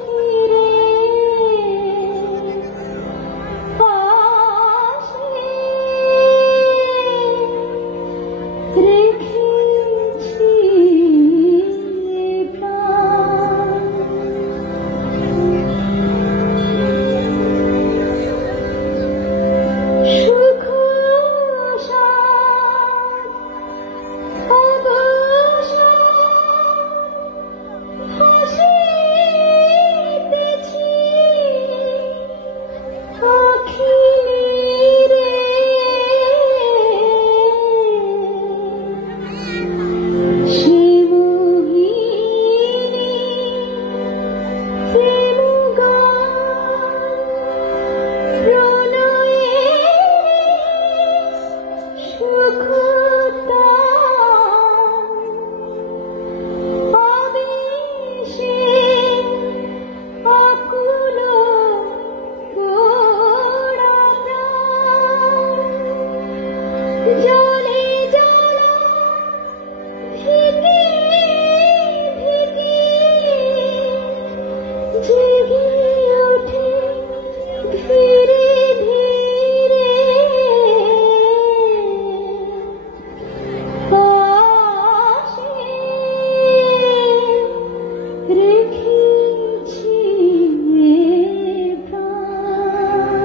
ফিরে, পাশে রেখেছি প্রাণ। সুখ সার অবসান হাসিতেছি আখিরে, সে মোহিনী প্রেম গান প্রণয়ে সুখতান, আবেশে আকুল পোড়া প্রাণ, জলে জ্বালা ভিতে ভিতে জেগে ওঠে ধীরে ধীরে, পাশে রেখেছি প্রাণ।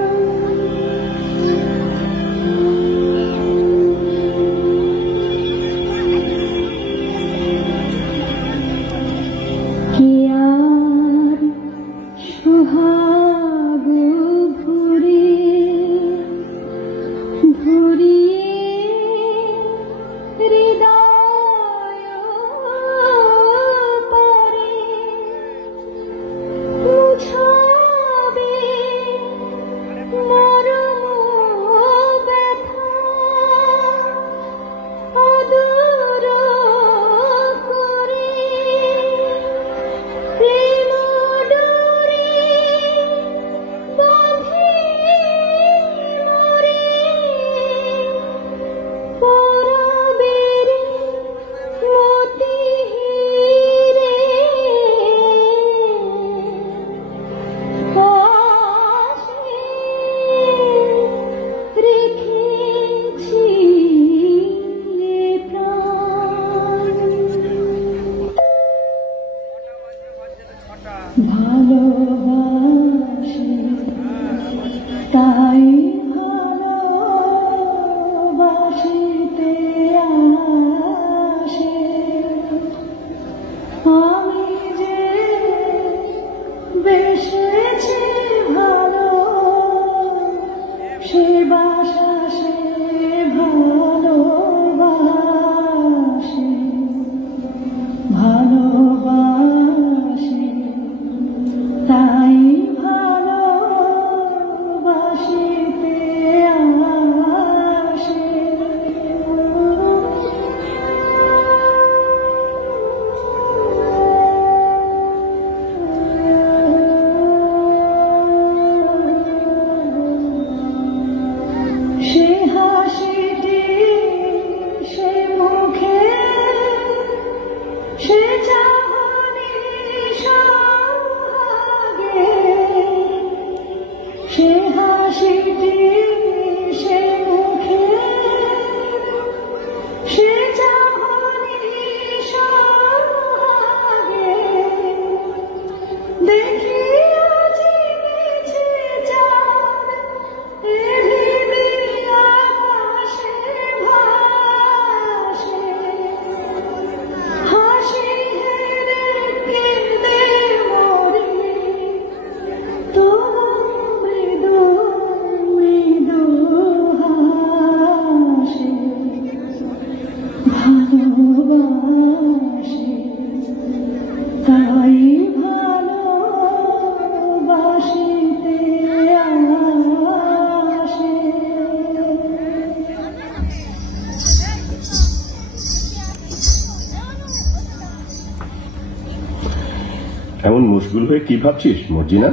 মশগুল হয়ে কি ভাবছিস মর্জিনা?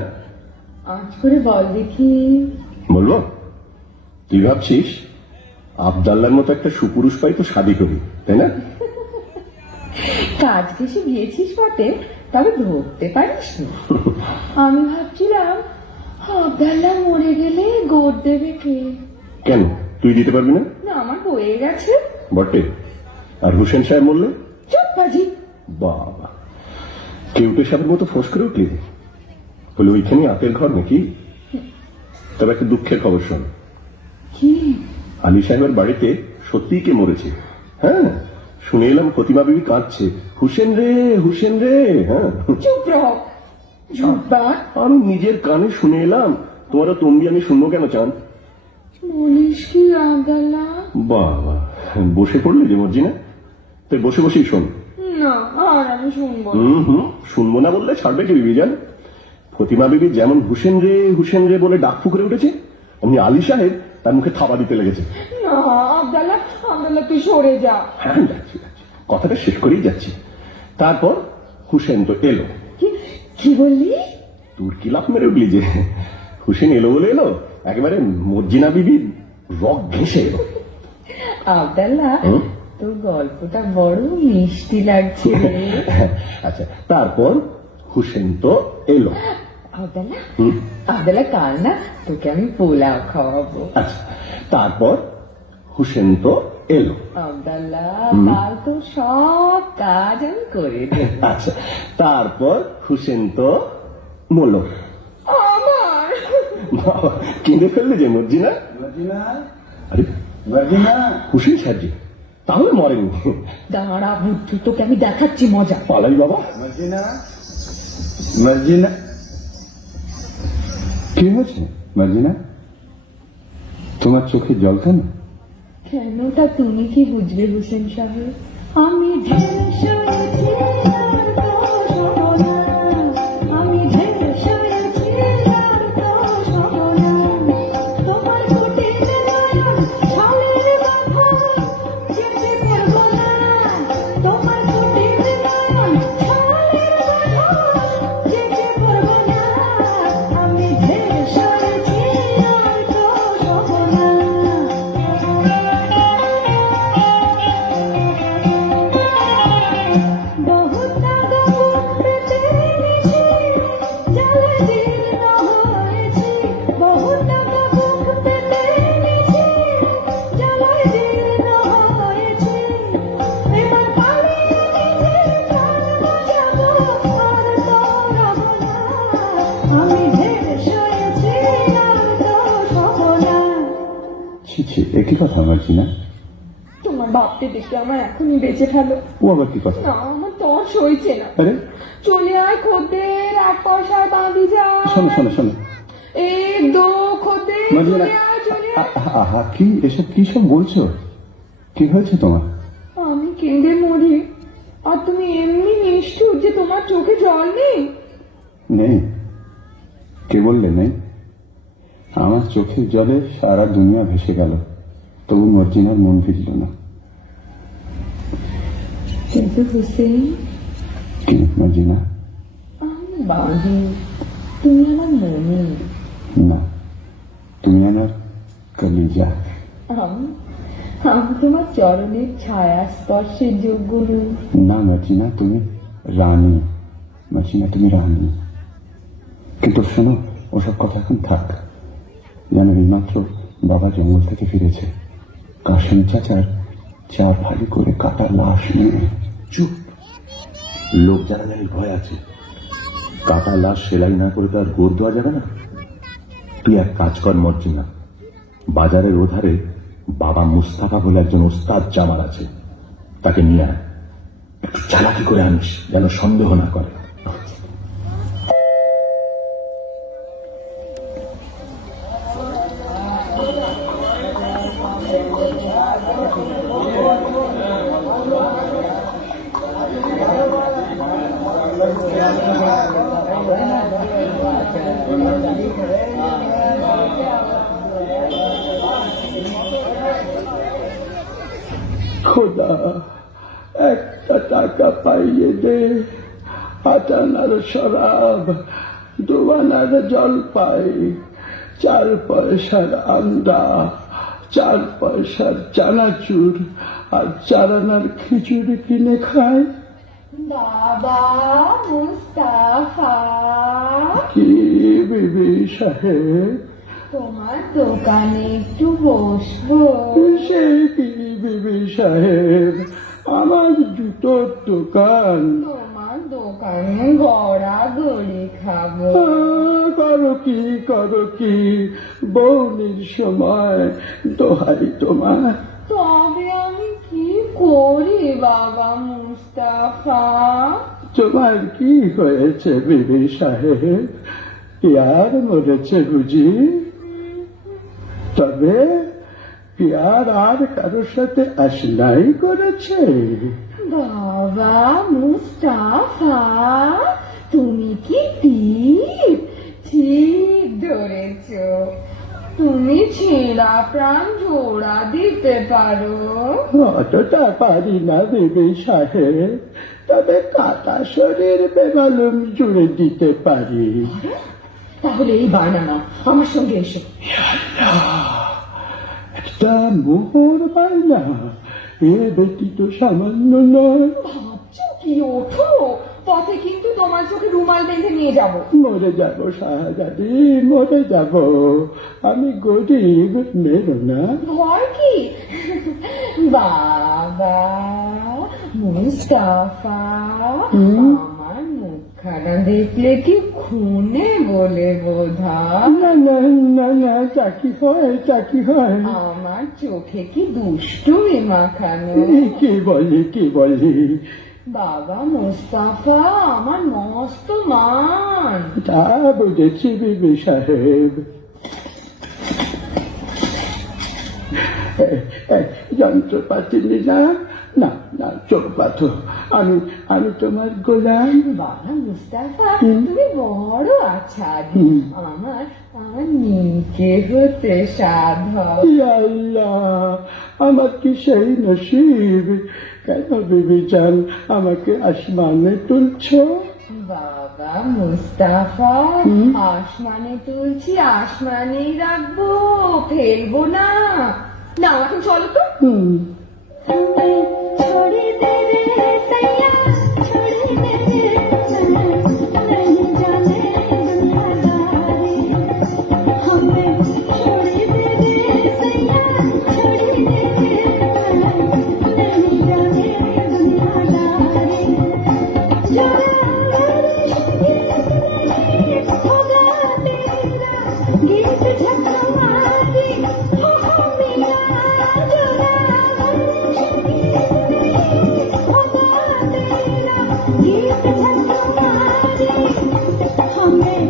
আজ করে বল দেখি। বলবো? কি ভাবছিস? আবদাল্লার মতো একটা সুপুরুষ পাই তো শাদি করি, তাই না? কাজ ঘেসে গিয়েছিস বটে, তবে ধরতে পারিস না। আমি ভাবছিলাম আবদাল্লাহ মরে গেলে গোদ দেবে কে? কেন, তুই দিতে পারবি না? না, আমার হয়ে গেছে। বটে। আর হুসেন সাহেব বললে? চুপ বাজি। বাবা, কেউটে সাহেবের মতো ফোঁস করে উঠলি। বলে ওইখানে আতের ঘর নাকি? তবে একটা দুঃখের খবর শোন। কি? আলী সাহেবের বাড়িতে সত্যিই কে মরেছে। হ্যাঁ, শুনে এলাম ফতিমা বিবি কাঁদছে, হুসেন রে হুসেন রে। হ্যাঁ, চুপ রহ, ঝুটবা। আমি নিজের কানে শুনে এলাম। তোমারও তম্বি আমি শুনবো কেন চান? বলিস কি আবদাল্লাহ? বাবা, বসে পড়লি যে মর্জিনা? তুই বসে বসেই শোন। না, আর আমি শুনবো না। শুনবো না বললে ছাড়বে কি বিবি জান? ফতিমা বিবি যেমন হুসেন রে বলে ডাক ফুকরে উঠেছে, অমনি আলী সাহেব তার মুখে থাবা দিতে লেগেছে। না আবদাল্লাহ, আবদাল্লাহ তুই সরে যা। হ্যাঁ, যাচ্ছি, কথাটা শেষ করেই যাচ্ছি। তারপর হুসেন তো এলো। কি বললি? তোর কি লাভ মেরে উঠলি যে? হুসেন এলো বলে এলো, একেবারে মর্জিনা বিবি রক ঘেঁষে এলো। আবদাল্লাহ, তোর গল্পটা বড় মিষ্টি লাগছে রে। আচ্ছা, তারপর হুসেন তো এলো। আবদাল্লাহ, আবদাল্লাহ কাল না তোকে আমি পোলাও খাওয়াবো। আচ্ছা, তারপর হুসেন তো এলো। আবদাল্লাহ, কাল তো সব কাজ আমি করে দেব। আচ্ছা, তারপর হুসেন তো মরল। আমার বাবা, কেঁদে ফেললে যে মর্জিনা? আরে হুসেন সাহেবজি তাহলে মরেনি। দাঁড়া বুদ্ধু, তোকে আমি দেখাচ্ছি মজা। পালাই বাবা। মার্জিনা, কি হয়েছে মার্জিনা? তোমার চোখে জল কেন? কেন তা তুমি কি বুঝবে হুসেন সাহেব? আমি ঢের সয়েছি আর তো শোনো না, আমি ঢের সয়েছি আর তো শোনো না, তোমার কুটির নয়ন ছলের কথা যেতে পারবো না, তোমার কুটির নয়ন ছলের কথা যেতে পারবো না, আমি ঢের সয়েছি আর তো শোনো না। बहुत नागपुर পেতে নিছি জলে জীর্ণ হয়েছি, বহুত নাগপুর পেতে নিছি জলে জীর্ণ হয়েছি, এবার পারি নিজের প্রাণ বাঁচাবো আর তো রব না, আমি ঢের সয়েছি আর তো সব না। ছি ছি, একই কথা মার্জিনা। তোমার বাপকে দেখে আমার এখনই বেঁচে ফেলো। ও আবার কি কথা? না, আমার তোর সইছে না। আরে চলে আয় খদ্দের, এক পয়সায় বাঁধি যা। শোনো শোনো শোনো এক দো খদ্দের, মার্জিনা, চলে আয়, চলে আয়। আহা, কি এসব কি সব বলছো? কি হয়েছে তোমার? আমি কেঁদে মরি আর তুমি এমনি নিষ্ঠুর যে তোমার চোখে জল নেই। নেই? কে বললে নেই? আমার চোখের জলে সারা দুনিয়া ভেসে গেল, তবু মর্জিনার মন ভিজল না। কিন্তু হুসেন, কি মর্জিনা? আমি বাঁধি, তুমি আমার মনে। না, তুমি আমার কলিজা। আমি আমি তোমার চরণের ছায়া স্পর্শের যোগ্য নই। না মর্জিনা, তুমি রানী। মর্জিনা, তুমি রানী। কিন্তু শোনো, ওসব কথা এখন থাক। যেন এইমাত্র বাবা জঙ্গল থেকে ফিরেছে, কাশেম চাচার 4 ভারী করে কাটা লাশ নিয়ে। চুপ, লোক জানাজানির ভয় আছে। কাটা লাশ সেলাই না করে তো আর গোর দেওয়া যাবে না। তুই এক কাজ কর মর্জিনা, বাজারের ওধারে বাবা মুস্তাফা বলে একজন ওস্তাদ জামার আছে, তাকে নিয়ে আয়। একটু চালাকি করে আনিস, যেন সন্দেহ না করে। খোদা, একটা টাকা পাইয়ে দে, 8 আনার শরাব, 2 আনার জলপাই, 4 পয়সার আমদা, 4 পয়সার চানাচুর আর 4 আনার খিচুড়ি কিনে খায়। বাবা মুস্তাফা, কি বিবি সাহেব? তোমার দোকানে একটু বসবো? সে কি বিবি সাহেব, আমার জুতোর দোকান। তোমার দোকানে গড়াগড়ি খাবো। করো কি বৌনির সময়, দোহাই তোমার। তবে আমি কি করি বাবা মুস্তাফা? তোমার কি হয়েছে বিবি সাহেব? পিয়ার মরেছে বুঝি? তবে পিয়ার আর কারোর সাথে আশনাই করেছে? বাবা মুস্তাফা, তুমি কি ঠিক ঠিক ধরেছ। তুমি ছেঁড়া প্রাণ জোড়া দিতে পারো। অতটা পারি না বিবি সাহেব, তবে কাটা শরীর বেমালুম জুড়ে দিতে পারি। তাহলে এই বানানা আমার সঙ্গে এসো। একটা মোহর বায়না, এ বেটি তো সামান্য নয়। ভাবছো কি? ওঠো, পথে কিন্তু তোমার চোখে রুমাল বেঁধে নিয়ে যাব। মরে যাব শাহজাদি, মরে যাব। আমি গরিব, মেরো না। ভয় কি? বাবা মুস্তাফা, আমার মুখখানা দেখলে কি খুনে বলে বোঝা? না না না না, চাকি হয়। আমার চোখে কি দুষ্টুমি মাখানো? কি বলি? বাবা মুস্তাফা আমার মস্ত মান। তা বুঝেছি বিবি সাহেব। যন্ত্রপাতি নিলাম না, চোখ পাথর। আমি তোমার গোলাম। বাবা মুস্তাফা, তুমি বড় আচ্ছা। আমার নিকে হতে সাধক। ইয়া আল্লাহ, আমার কি সেই নসিব? কেন বিবি জান আমাকে আসমানে তুলছ? বাবা মুস্তাফা, আসমানে তুলছি, আসমানেই রাখবো, ফেলবো না। না এখন চলো তো। छोड़ दे रे सैया, छोड़ दे रे सैया, नहीं जाने दुनियादारी। हमें छोड़ दे रे सैया, छोड़ दे रे सैया, नहीं जाने दुनियादारी। होगा तेरा गीत झकमारी, हो मेरा हमें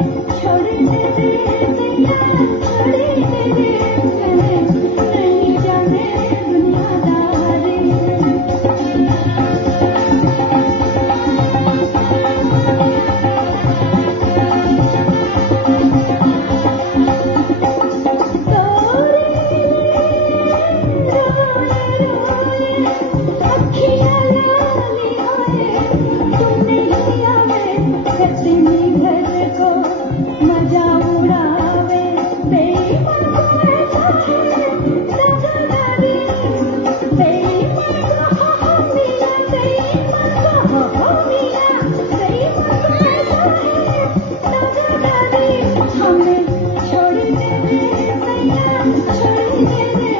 छोड़ दे रे सैया, छोड़ दे रे सैया, नहीं जाने दुनियादारी। मजा उड़ावे हमें छोड़ दे रे सैया, छोड़ दे रे सैया, नहीं जाने दुनियादारी। हमें छोड़ दे रे सैया, छोड़ दे रे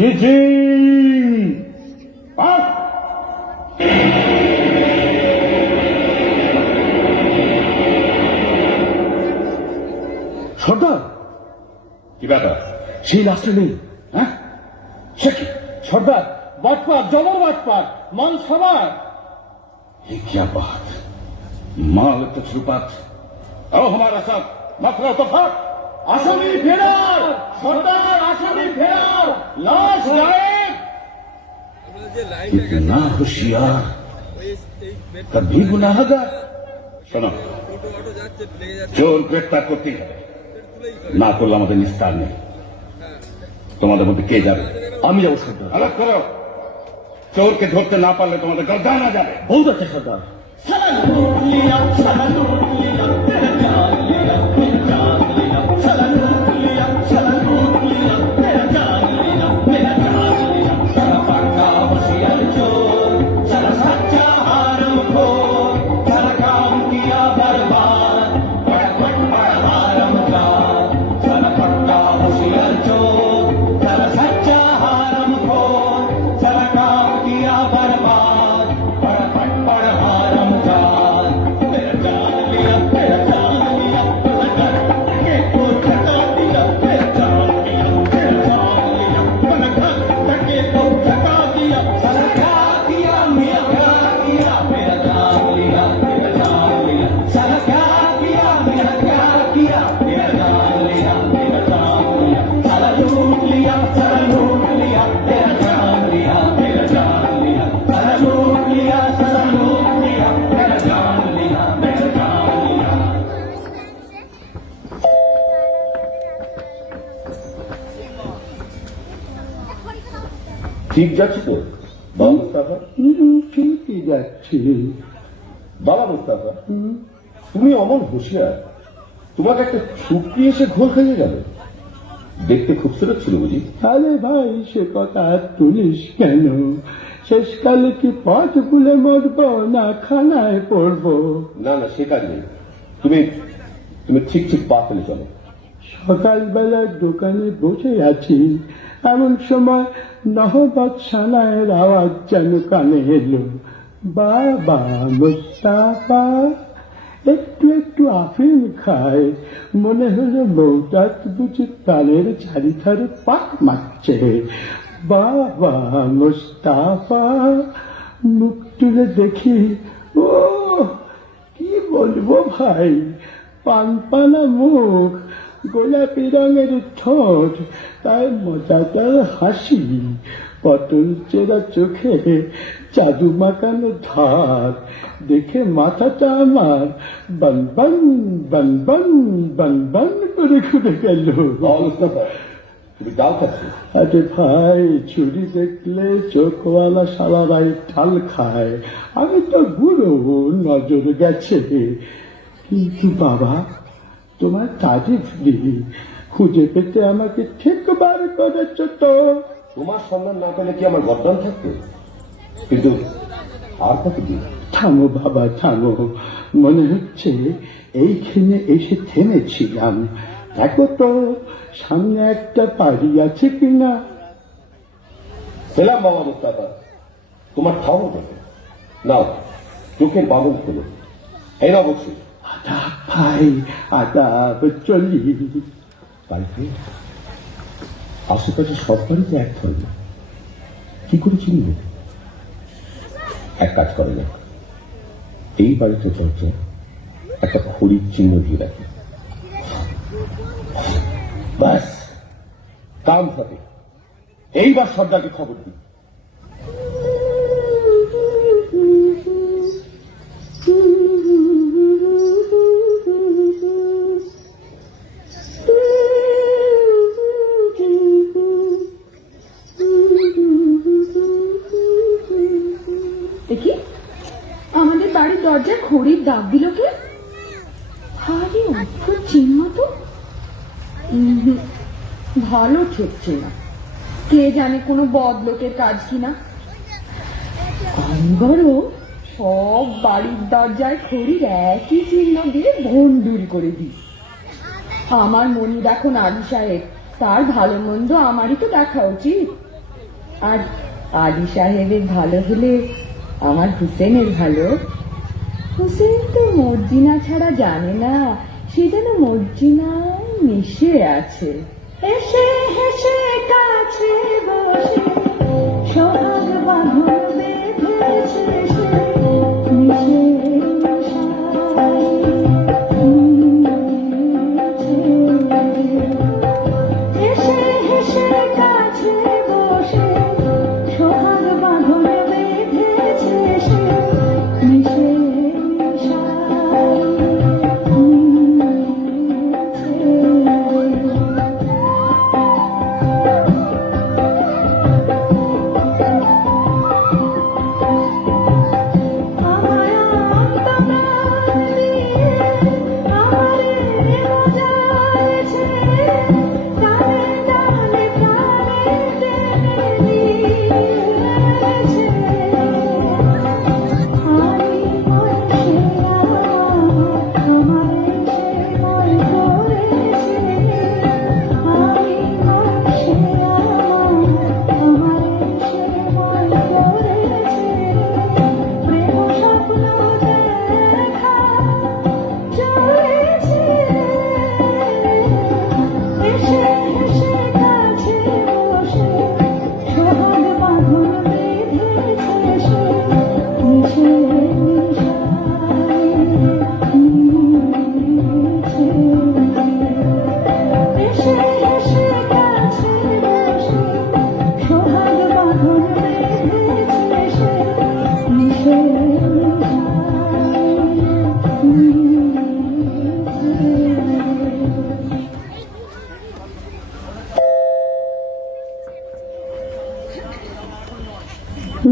চিঠি সর্দার, কি ব্যাপার? সেই লাশটা নেই। হ্যাঁ, সে কি সর্দার? বাটপার, জবর বাটপার, মান সবার। ये क्या बात, माल तजुर्बात और हमारा साथ मसला तो था। আসামি ফেরার, সর্দার আসামি ফেরার, লাশ গায়েব। इतना होशियार कभी गुनाहगार। শোনো, চোর গ্রেপ্তার করতেই হবে, না করলে আমাদের নিস্তার নেই। তোমাদের মধ্যে কে যাবে? আমি যাবো সর্দার। আলাপ করো, চোরকে ধরতে না পারলে তোমাদের গর্দান না যাবে। বহুত আছে সর্দার। ঠিক যাচ্ছে তো বাবা মুস্তাফা? ঠিকই যাচ্ছি। বাবা মুস্তাফা, তুমি অমন হুঁশিয়ার, তোমাকে একটা ছুপড়ি এসে ঘোল খাইয়ে গেল। দেখতে খুবসুরত ছিল বুঝি? আরে ভাই, সে কথা আর তুলিস কেন? শেষকালে কি পথ ভুলে মরবো না খানায় পড়বো? না না, সে কাজ নেই। তুমি তুমি ঠিক ঠিক পা ফেলে চলো। সকালবেলা দোকানে বসে আছি, এমন সময় নহবত সানায়ের আওয়াজ যেন কানে এলো। বাবা মুস্তাফা একটু একটু আফিম খায়, মনে হলো বউটা বুঝি তালের চারিধারে পাক মারছে। বাবা মুস্তাফা মুখ তুলে দেখি, ও কি বলবো ভাই, পানপানা মুখ, গোলাপি রঙের ঠোঁট, তার মজাদার হাসি, পটল চেরা চোখে জাদু মাখানো ধার, দেখে মাথাটা আমার বনবন বনবন বনবন করে ঘুরে গেল। বাবা মুস্তাফা, তুমি ডাল খাচ্ছ? আরে ভাই, ছুরি দেখলে চোখওয়ালা সালারাই ঢাল খায়, আমি তো বুড়ো, নজর গেছে। কিন্তু বাবা, তোমার তারিফ দিই, খুঁজে পেতে আমাকে ঠিক বার করেছ তো। তোমার সন্ধান না পেলে কি আমার গর্দান থাকতো? কিন্তু আর কত দিন? থামো বাবা থামো, মনে হচ্ছে এইখানে এসে থেমেছিলাম। দেখো তো সামনে একটা বাড়ি আছে কিনা। পেলাম বাবা মুস্তাফা, তোমার ঠাউর দেবে। নাও, চোখের বাবন খোলো। এই না বলছি। আদাব ভাই, আদাব, চলি। বাড়িতে আশেপাশে সব বাড়িতে এক ধরনের, কি করে চিনবে? এক কাজ করে না, এই বাড়িতে দরজা একটা খড়ির চিহ্ন দিয়ে রাখে, ব্যাস কাম হবে। এইবার সর্দারকে খবর দিই। দেখি, আমাদের বাড়ির দরজায় খড়ির দাগ দিল কে? আরে অদ্ভুত চিহ্ন তো। ভালো ঠেকছে না, কে জানে কোনো বদলোকের কাজ কিনা। আমারও সব বাড়ির দরজায় খড়ির একই চিহ্ন দিয়ে ভণ্ডুল করে দিই। আমার মনির এখন আলী সাহেব, তার ভালো মন্দ আমারই তো দেখা উচিত। আর আলী সাহেবের ভালো হলে আমার হুসেনের ভালো। হুসেন তো মর্জিনা ছাড়া জানে না, সে যেন মর্জিনায় মিশে আছে। এসে হেসে কাছে বসে সোহাগ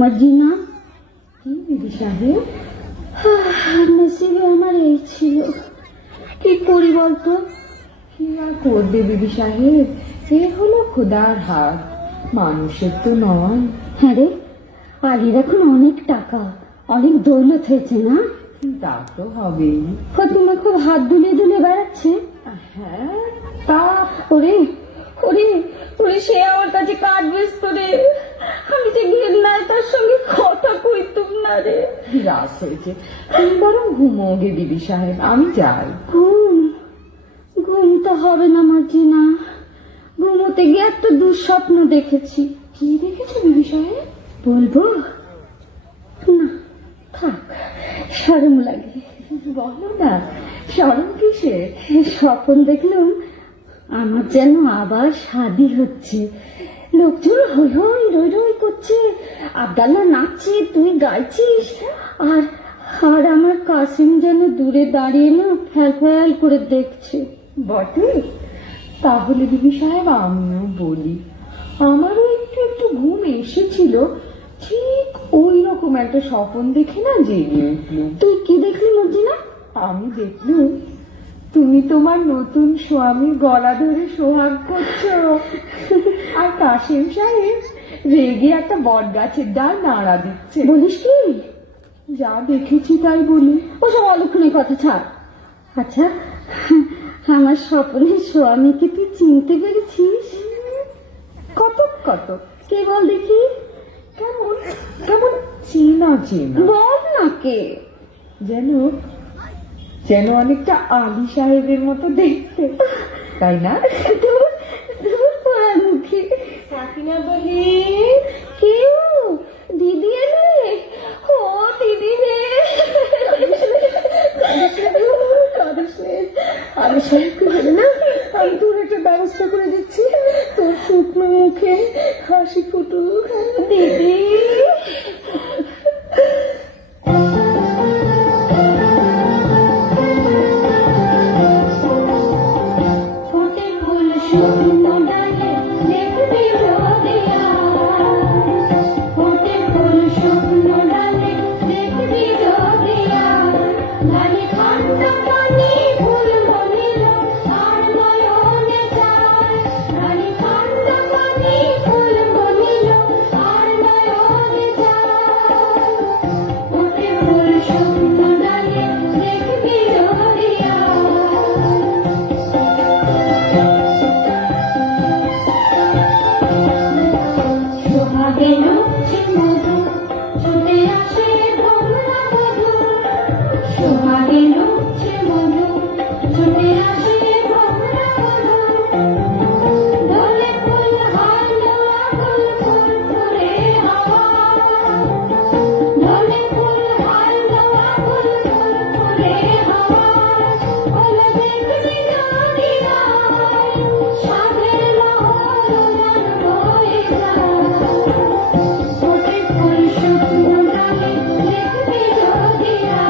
মার্জিনা, কি বিবি সাহেব? নসিবে আমার এই ছিল, কি করি বলতো? কি আর করবে বিবি সাহেব, এ হলো খোদার হাত, মানুষের তো নয়। হ্যাঁ রে, আলীর এখন অনেক টাকা, অনেক দৌলত হয়েছে না? তা তো হবেই। ফতিমা খুব হাত দুলিয়ে দুলিয়ে বেড়াচ্ছে। হ্যাঁ, তা ওরে ওরে ওরে, সে আমার কাছে কাঠ বেচত রে, আমি যে ঘেন্নায় তার সঙ্গে কথা কইতুম না রে। রাত হয়েছে, তুমি বরং ঘুমোগে বিবি সাহেব, আমি যাই। ঘুম ঘুম তো হবে না মার্জিনা, ঘুমোতে গিয়ে একটা দুঃস্বপ্ন দেখেছি। কি দেখেছো বিবি সাহেব? বলবো না, থাক, শরম লাগে। বলো না, শরম কিসে? স্বপ্ন দেখলাম আমার যেন আবার শাদি হচ্ছে, লোকজন হই হই রই রই করছে, আব্দাল্লাহ নাচছে, তুই গাইছিস, আর আর আমার কাসিম যেন দূরে দাঁড়িয়ে না ফ্যাল ফ্যাল করে দেখছে। বটে, তাহলে বিবি সাহেব আমিও বলি, আমারও একটু একটু ঘুম এসেছিল, ঠিক ওই রকম একটা স্বপ্ন দেখে না জেগে উঠলুম। তুই কি দেখলি মর্জিনা? আমি দেখলুম তুমি তোমার নতুন স্বামীর গলা ধরে সোহাগ করছো, আর কাশেম সাহেব রেগে একটা বট গাছের ডাল নাড়া দিচ্ছে। বলিস কি? যা দেখেছি তাই বলি। ওসব অলক্ষণের কথা ছাড়। আচ্ছা, আমার স্বপ্নের স্বামীকে তুই চিনতে পেরেছিস? কতক কতক। কে বল দেখি? কেমন কেমন চেনা চেনা, বল না কে। যেন যেন অনেকটা আলী সাহেবের মতো দেখতে, তাই না? দূর দূর পড়া মুখে। সাকিনা বলি, কেউ? দিদি এলে? ও দিদি রে। আলী সাহেবকে বলে না, আমি তোর একটা ব্যবস্থা করে দিচ্ছি, তোর শুকনো মুখে হাসি ফুটুক। দিদি ফোটে ফুল শুকনো ডালে দেখবি রোদিয়া, ফোটে ফুল শুকনো ডালে দেখবি রোদিয়া, ডালে ঠান্ডা পানি ফুল মনিল আর নয়নে চায়, ডালে ঠান্ডা পানি ফুল মনিল আর নয়নে চায়, ফোটে ফুল শুকনো ডালে দেখবি রোদিয়া। সোহাগে লুচি মধু ছুটে আসে ভোমরা মধু, সোহাগে লুচি মধু ছুটে আসে ভোমরা মধু, দোলে ফুল হাওয়া ফুল ফুল ফুলে হাওয়া, দোলে ফুল হাওয়া ফুল ফুল ফুলে হাওয়া, বলে দেখবি জানি না সাধের লহর উড়ান বয়ে যায়, ফোটে ফুল শুকনো ডালে দেখবি রোদিয়া,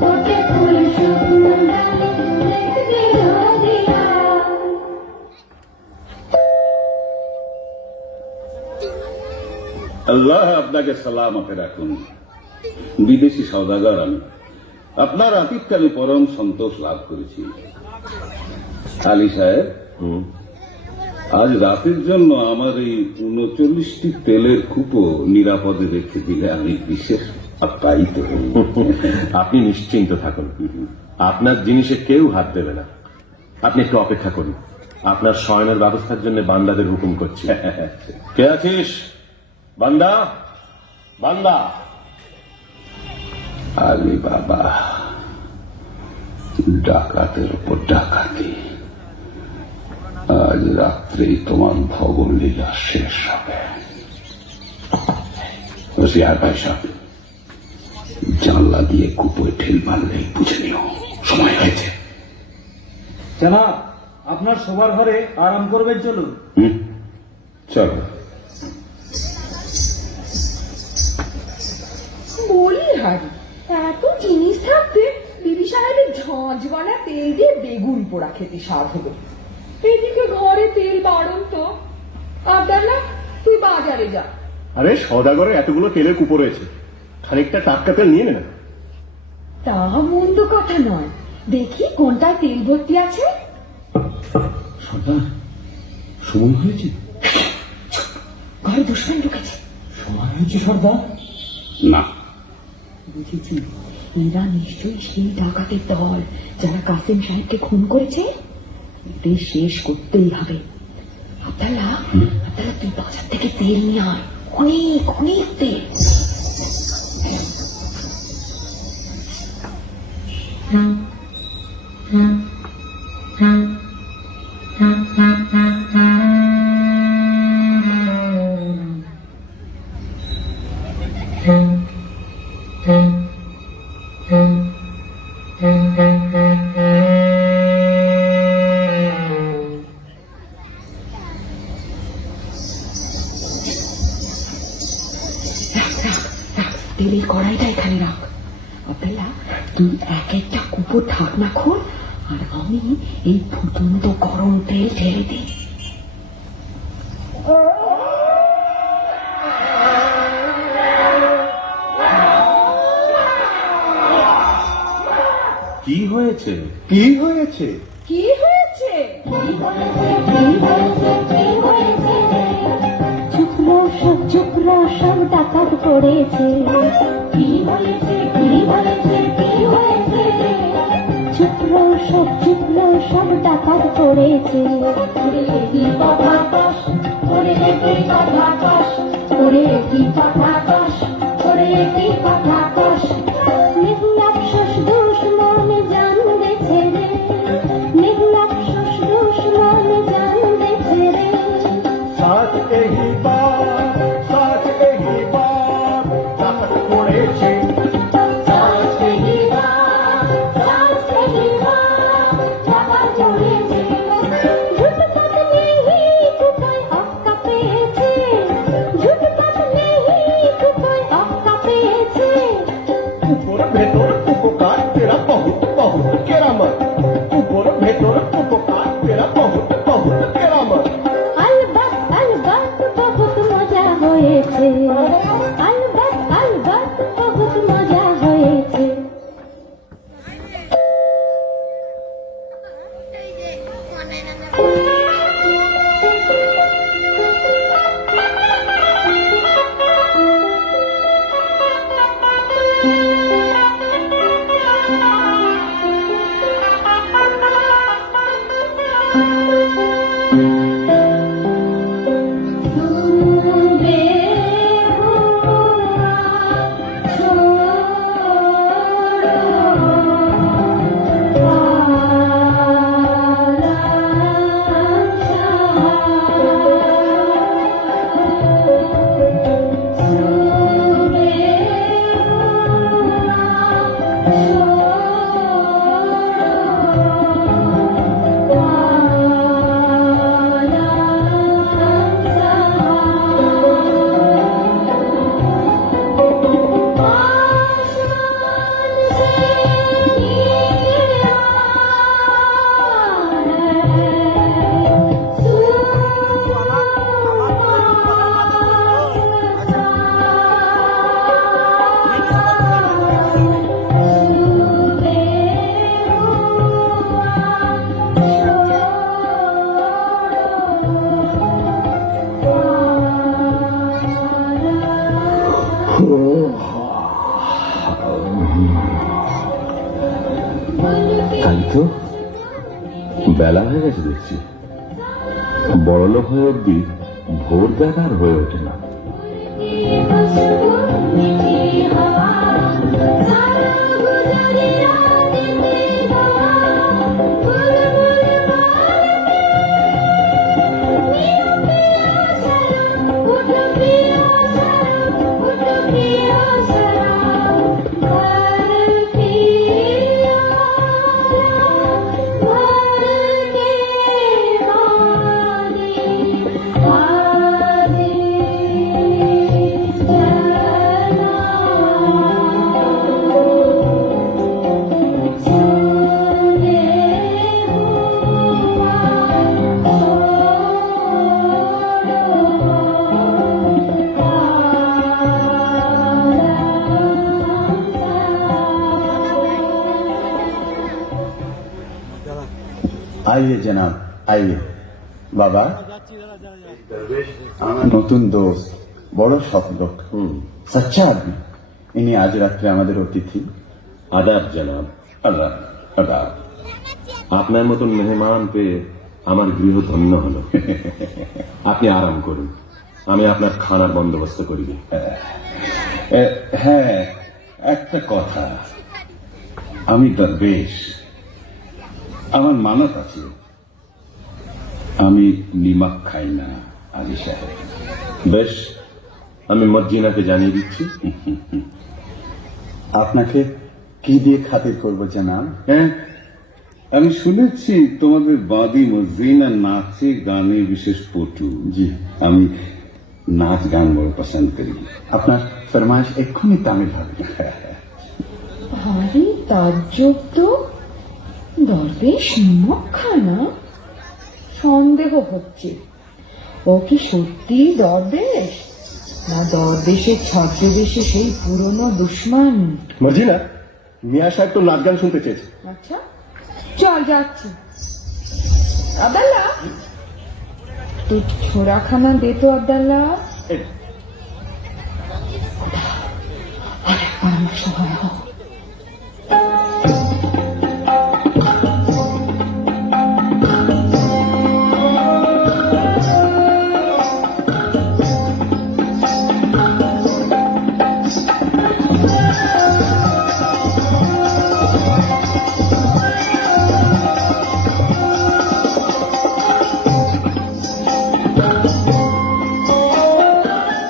ফোটে ফুল শুকনো ডালে দেখবি রোদিয়া। আল্লাহ আপনাকে সালামতে রাখুন। বিদেশি সওদাগর আমি, আপনার আতিথ্যে আমি পরম সন্তোষ লাভ করেছি। আলী সাহেব, আজ রাতের জন্য আমার এই 39টি তেলের কূপও নিরাপদে রেখে দিলে আমি বিশেষ আপ্যায়িত হই। আপনি নিশ্চিন্ত থাকুন, আপনার জিনিসে কেউ হাত দেবে না। আপনি একটু অপেক্ষা করুন, আপনার শয়নের ব্যবস্থার জন্য বান্দাদের হুকুম করছি। কে আছিস? বান্দা, বান্দা। আলী বাবা, ডাকাতের উপর ডাকাতি, আজ রাত্রেই তোমার ভগর লীলা শেষ হবে। হোশিয়ার ভাই সাহেব, জানলা দিয়ে কুপোয় ঠেল মারলেই বুঝে নিও সময় হয়েছে। জনাব, আপনার শোবার ঘরে আরাম করবেন, চলুন। চলো। বলি হারি, এত জিনিস থাকতে বিবি সাহেবের ঝাঁঝবানা তেল দিয়ে বেগুন পোড়া খেতে স্বাদ হবে। এদিকে ঘরে তেল বাড়ন তো। আব্দাল্লাহ, তুই বাজারে যা, আরে সওদাগরে এতগুলো তেলের কুপো রয়েছে, খানিকটা টাটকা তেল নিয়ে নে না। তা মন্দ কথা নয়, দেখি কোনটায় তেল ভর্তি আছে। সর্দার, সময় হয়েছে। ঘরে দুশ্মন ঢুকেছে। সময় হয়েছে সর্দার। না, বুঝেছি, এরা নিশ্চয়ই সেই ডাকাতের দল যারা কাসেম সাহেবকে খুন করেছে। এদের শেষ করতেই হবে। আব্দাল্লাহ, তুই বাজার থেকে তেল নিয়ে আয়, অনেক অনেক তেল। তেলের কড়াইটা এখানে রাখ। আব্দাল্লাহ, তুই এক একটা কুপো ঢাকনা খোল, আর আমি এই ফুটন্ত গরম তেল ঢেলে দিই। কি হয়েছে? কি হয়েছে? কি হয়েছে? চুপ সব ডাকাত পড়েছে। কি হয়েছে? কি হয়েছে? কি হয়েছে? চুপ সব ডাকাত পড়েছে। ওরে কি কথা কস, ওরে কি কথা কস, ওরে কি কথা কস, ওরে কি কথা কস। নির্লাপস দুশ্মন জান গেছে রে, নির্লাপস দুশ্মন জান গেছে রে। সাথ এই বাপ ডাকাত পড়েছে। উপর ভেতর উপকার তেরা বহুত বহুত কেরামত, উপর ভেতর উপকার তেরা বহুত বহুত কেরামত। अलबत बहुत मजा হয়েছে, अलबत बहुत मजा হয়েছে। তাই তো, বেলা হয়ে গেছে দেখছি। বড়লোক হয়ে অব্দি ভোর দেখার হয়ে ওঠে না। Hare आइए जनाब आइए बाबा আমার নতুন দোস্ত বড় সৎ লোক সচ্চা আদমি ইনি আজ রাত্রে আমাদের অতিথি আদাব জনাব, আদাব আদাব। আপনার মতন মেহমান পেয়ে আমার গৃহ ধন্য হলো। আপনি আরাম করুন, আমি আপনার খানার বন্দোবস্ত করিব। হ্যাঁ, একটা কথা, আমি দরবেশ, আমার মানত আছে, আমি নিমক খাই না আলী সাহেব। বেশ, আমি মজ্জিনাকে জানিয়ে দিচ্ছি। আপনাকে কি দিয়ে খাতির করব জানাব? হ্যাঁ, আমি শুনেছি তোমাদের বাদী মজিনা নাচে গানে বিশেষ পটু। জি, আমি নাচ গান বড় পছন্দ করি। আপনার ফরমাইশ এক্ষুনি তামিল হবে। ভারী তাজ্জব তো, দরবেশ নিমক খায় না? সন্দেহ হচ্ছে ও কি সত্যি দরবেশ, না দরবেশের ছদ্মবেশে সেই পুরনো দুশ্মন? মর্জিনা, মিয়া সাহেব তো নাচ গান শুনতে চেয়েছে। আচ্ছা চল যাচ্ছি। আব্দাল্লা, তুই ছোড়াখানা দে তো আব্দাল্লা। আরেকবার আমার সহায় হোক।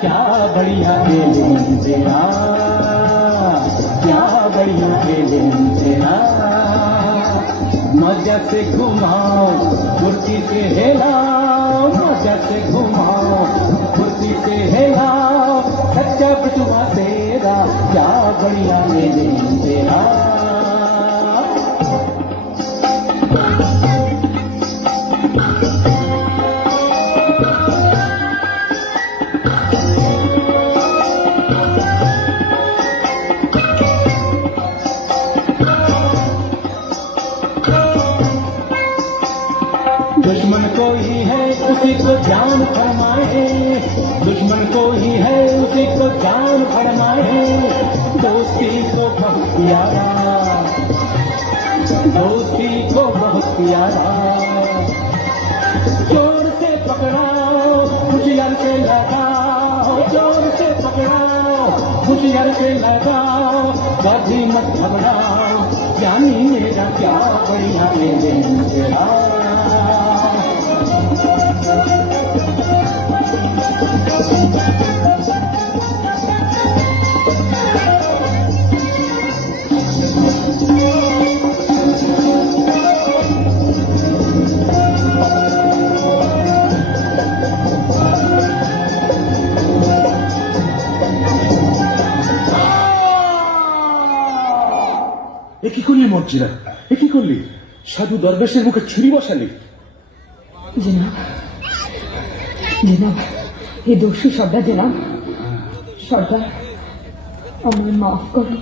क्या बढ़िया खेलें तेरा, क्या बढ़िया खेलें तेरा, मजा से घुमाओ फुर्ती से हिलाओ, मजा से घुमाओ फुर्ती से हिलाओ, सच्चा बिचुआ तेरा, क्या बढ़िया खेलें तेरा। दुश्मन को ही है उसी को जान फरमाए, दुश्मन को ही है उसी को जान फरमाए, दोस्ती को बहुत प्यारा, दोस्ती को बहुत प्यारा, जोर से पकड़ाओ होशियार से लगाओ, जोर से पकड़ाओ होशियार से लगाओ, कभी मत घबराओ, जानी मेरा क्या बढ़िया मेरे तेरा। এ কি করলি মর্জিনা, এ কি করলি? সাধু দরবেশের মুখে ছুরি বসালি। জনাব, জনাব, এ দোষী সর্দার জনাব, সর্দার আমায় মাফ করো।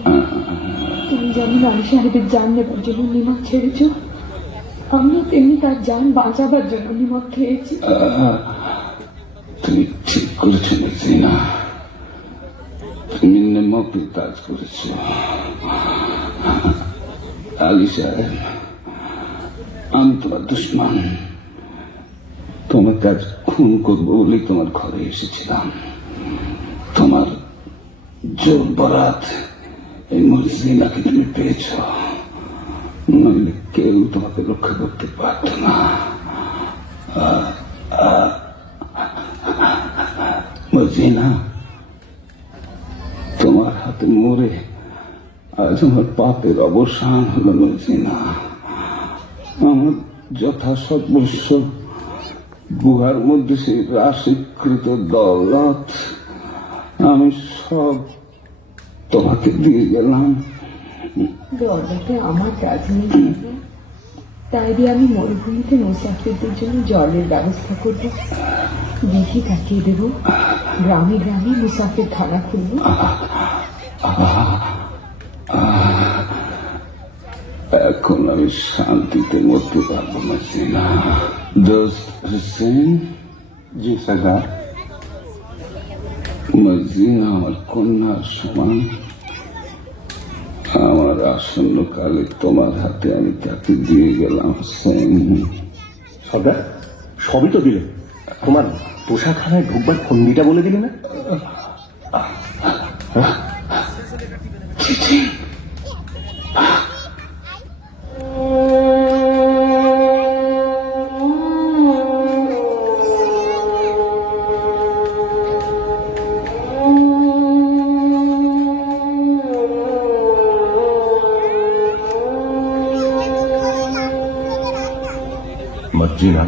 তুমি যেমন আলী সাহেবের জান নেবার জন্য নিমক ছেড়েছ, আমিও তেমনি তার জান বাঁচাবার জন্য নিমক খেয়েছি। তুমি ঠিক করেছো মজিনা, তুমি নেমকের কাজ করেছো। আলী সাহেব, আমি তোমার দুশ্মন, তোমাকে আজ খুন করবো বলেই তোমার ঘরে এসেছিলাম। তোমার জোর বরাত এই মজিনাকে তুমি পেয়েছ, নইলে কেউ তোমাকে রক্ষা করতে পারত না। মজিনা, তোমার হাতে মরে আজ আমার পাপের অবসান হলো। মজিনা, আমার যথাসর্বস্ব গুহার মধ্যে সেই রাশিকৃত দৌলত আমি সব তোমাকে দিয়ে গেলাম। দরজাতে আমার কাজ নেই, তাই দিয়ে আমি মরুভূমিতে মুসাফিরদের জন্য জলের ব্যবস্থা করব, দিঘি কাটিয়ে দেব, গ্রামে গ্রামে মুসাফির খানা খুলব। এখন আমি শান্তিতে মরতে পারবো না সিনা। দোস্ত হুসেন, জি সরদার। মজিনা আমার কন্যার সমান। আমার আসন্ন কালে তোমার হাতে আমি তাকে দিয়ে গেলাম হুসেন। সর্দার, সবই তো দিলে, তোমার পোশাকখানায় ঢুকবার ফন্দিটা বলে দিলে না? মর্জিনা,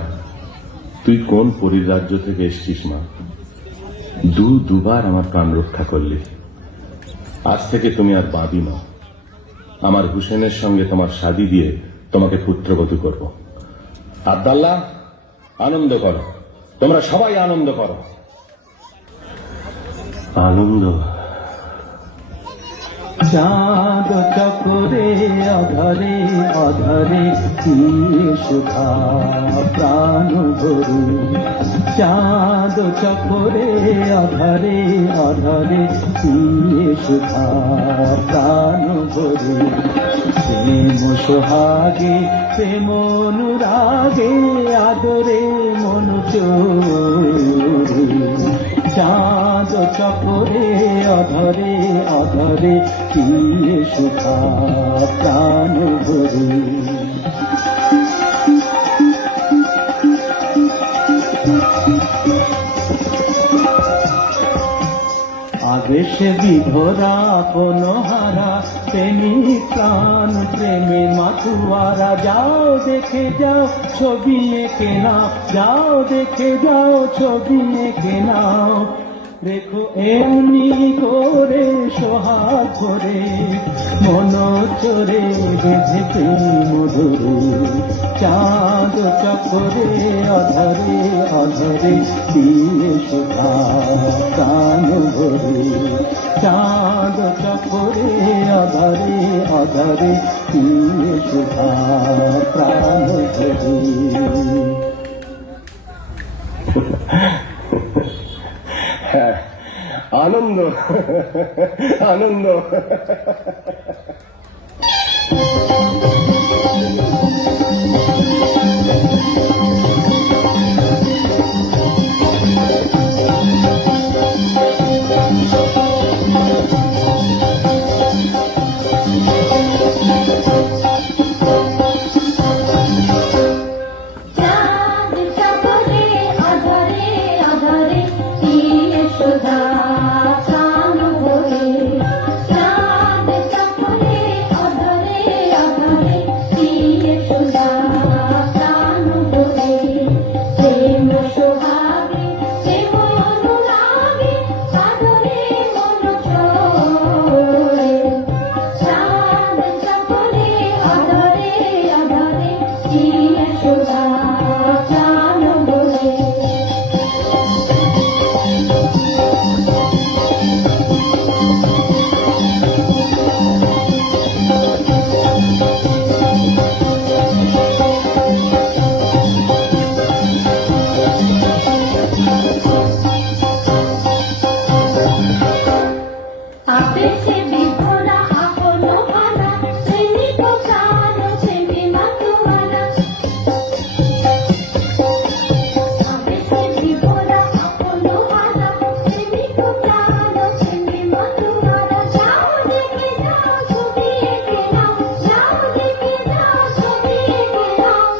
তুই কোন পরিরাজ্য থেকে এসছিস মা? দুবার আমার প্রাণ রক্ষা করলি। আজ থেকে তুমি আর বাঁধি না। আমার হুসেনের সঙ্গে তোমার শাদী দিয়ে তোমাকে পুত্রবধূ করব। আব্দাল্লাহ, আনন্দ করো, তোমরা সবাই আনন্দ করো। আনন্দ। চাঁদ চকরে অধরে অধরে কি সুখা প্রাণ ভরু। চাঁদ চকরে অধরে অধরে কি সুখা প্রাণ ভরু। প্রেম সোহাগে প্রেম অনুরাগে আদরে মন চোরে। চাঁদ চকরে অধরে অধরে কি সুখা প্রাণ ভরে। আবেশে বিভোরা আপনহারা প্রেমিক প্রাণ প্রেমে মাতুয়ারা। যাও দেখে যাও ছবি এঁকে নাও, যাও দেখে যাও ছবি এঁকে নাও। দেখো এমনি করে সোহাগ করে মন চরে বেঁধেছে মধুরে। চাঁদ চকরে অধরে অধরে দিয়ে সুধা প্রাণ ভরে। চাঁদ চকরে অধরে অধরে দিয়ে সুধা প্রাণ ভরে। আনন্দ, আনন্দ। চাঁদ চকরে অধরে অধরে দিয়ে সুধা প্রাণ ভরে। চাঁদ চকরে অধরে অধরে দিয়ে সুধা প্রাণ ভরে। প্রেম সোহাগে প্রেম অনুরাগে আদরে মন চোরে। চাঁদ চকরে অধরে অধরে দিয়ে সুধা প্রাণ ভরে। আবেশে বিভোরা আপনহারা প্রেমিক প্রাণ প্রেমে মাতুয়ারা। আবেশে বিভোরা আপনহারা প্রেমিক প্রাণ প্রেমে মাতুয়ারা। যাও দেখে যাও ছবি এঁকে নাও, যাও দেখে যাও ছবি এঁকে নাও।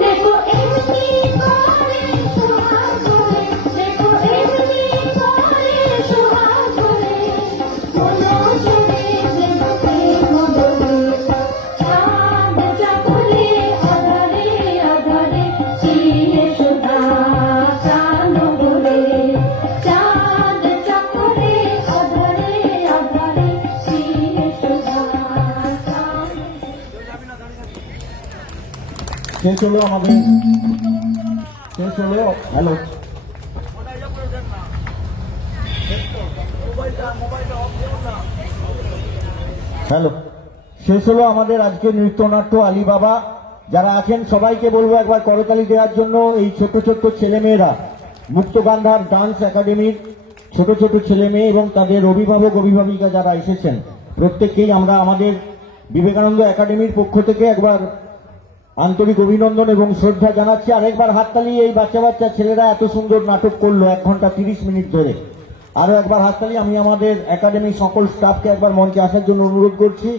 দেখো এমনি করে সোহাগ করে, দেখো এমনি করে সোহাগ করে মন চড়ে বেঁধেছে মধুরে। চাঁদ চকরে অধরে অধরে দিয়ে সুধা প্রাণ ভরে। চাঁদ চকরে অধরে অধরে দিয়ে সুধা প্রাণ। শেষ হলো আমাদের, শেষ হলো। হ্যালো, হ্যালো, শেষ হলো আমাদের আজকে নৃত্যনাট্য আলিবাবা। যারা আছেন সবাইকে বলবো একবার করতালি দেওয়ার জন্য। এই ছোট ছোট ছেলেমেয়েরা মুক্তগান্ধার ডান্স একাডেমির ছোট ছোট ছেলে মেয়ে এবং তাদের অভিভাবক অভিভাবিকা যারা এসেছেন প্রত্যেককেই আমরা আমাদের বিবেকানন্দ একাডেমির পক্ষ থেকে একবার আন্তরিক অভিনন্দন এবং শ্রদ্ধা জানাচ্ছি। আরেকবার হাততালি, এই বাচ্চা বাচ্চা ছেলেরা এত সুন্দর নাটক করলো 1 ঘন্টা 30 মিনিট ধরে। আরো একবার হাততালি। আমি আমাদের একাডেমির সকল স্টাফকে একবার মঞ্চে আসার জন্য অনুরোধ করছি।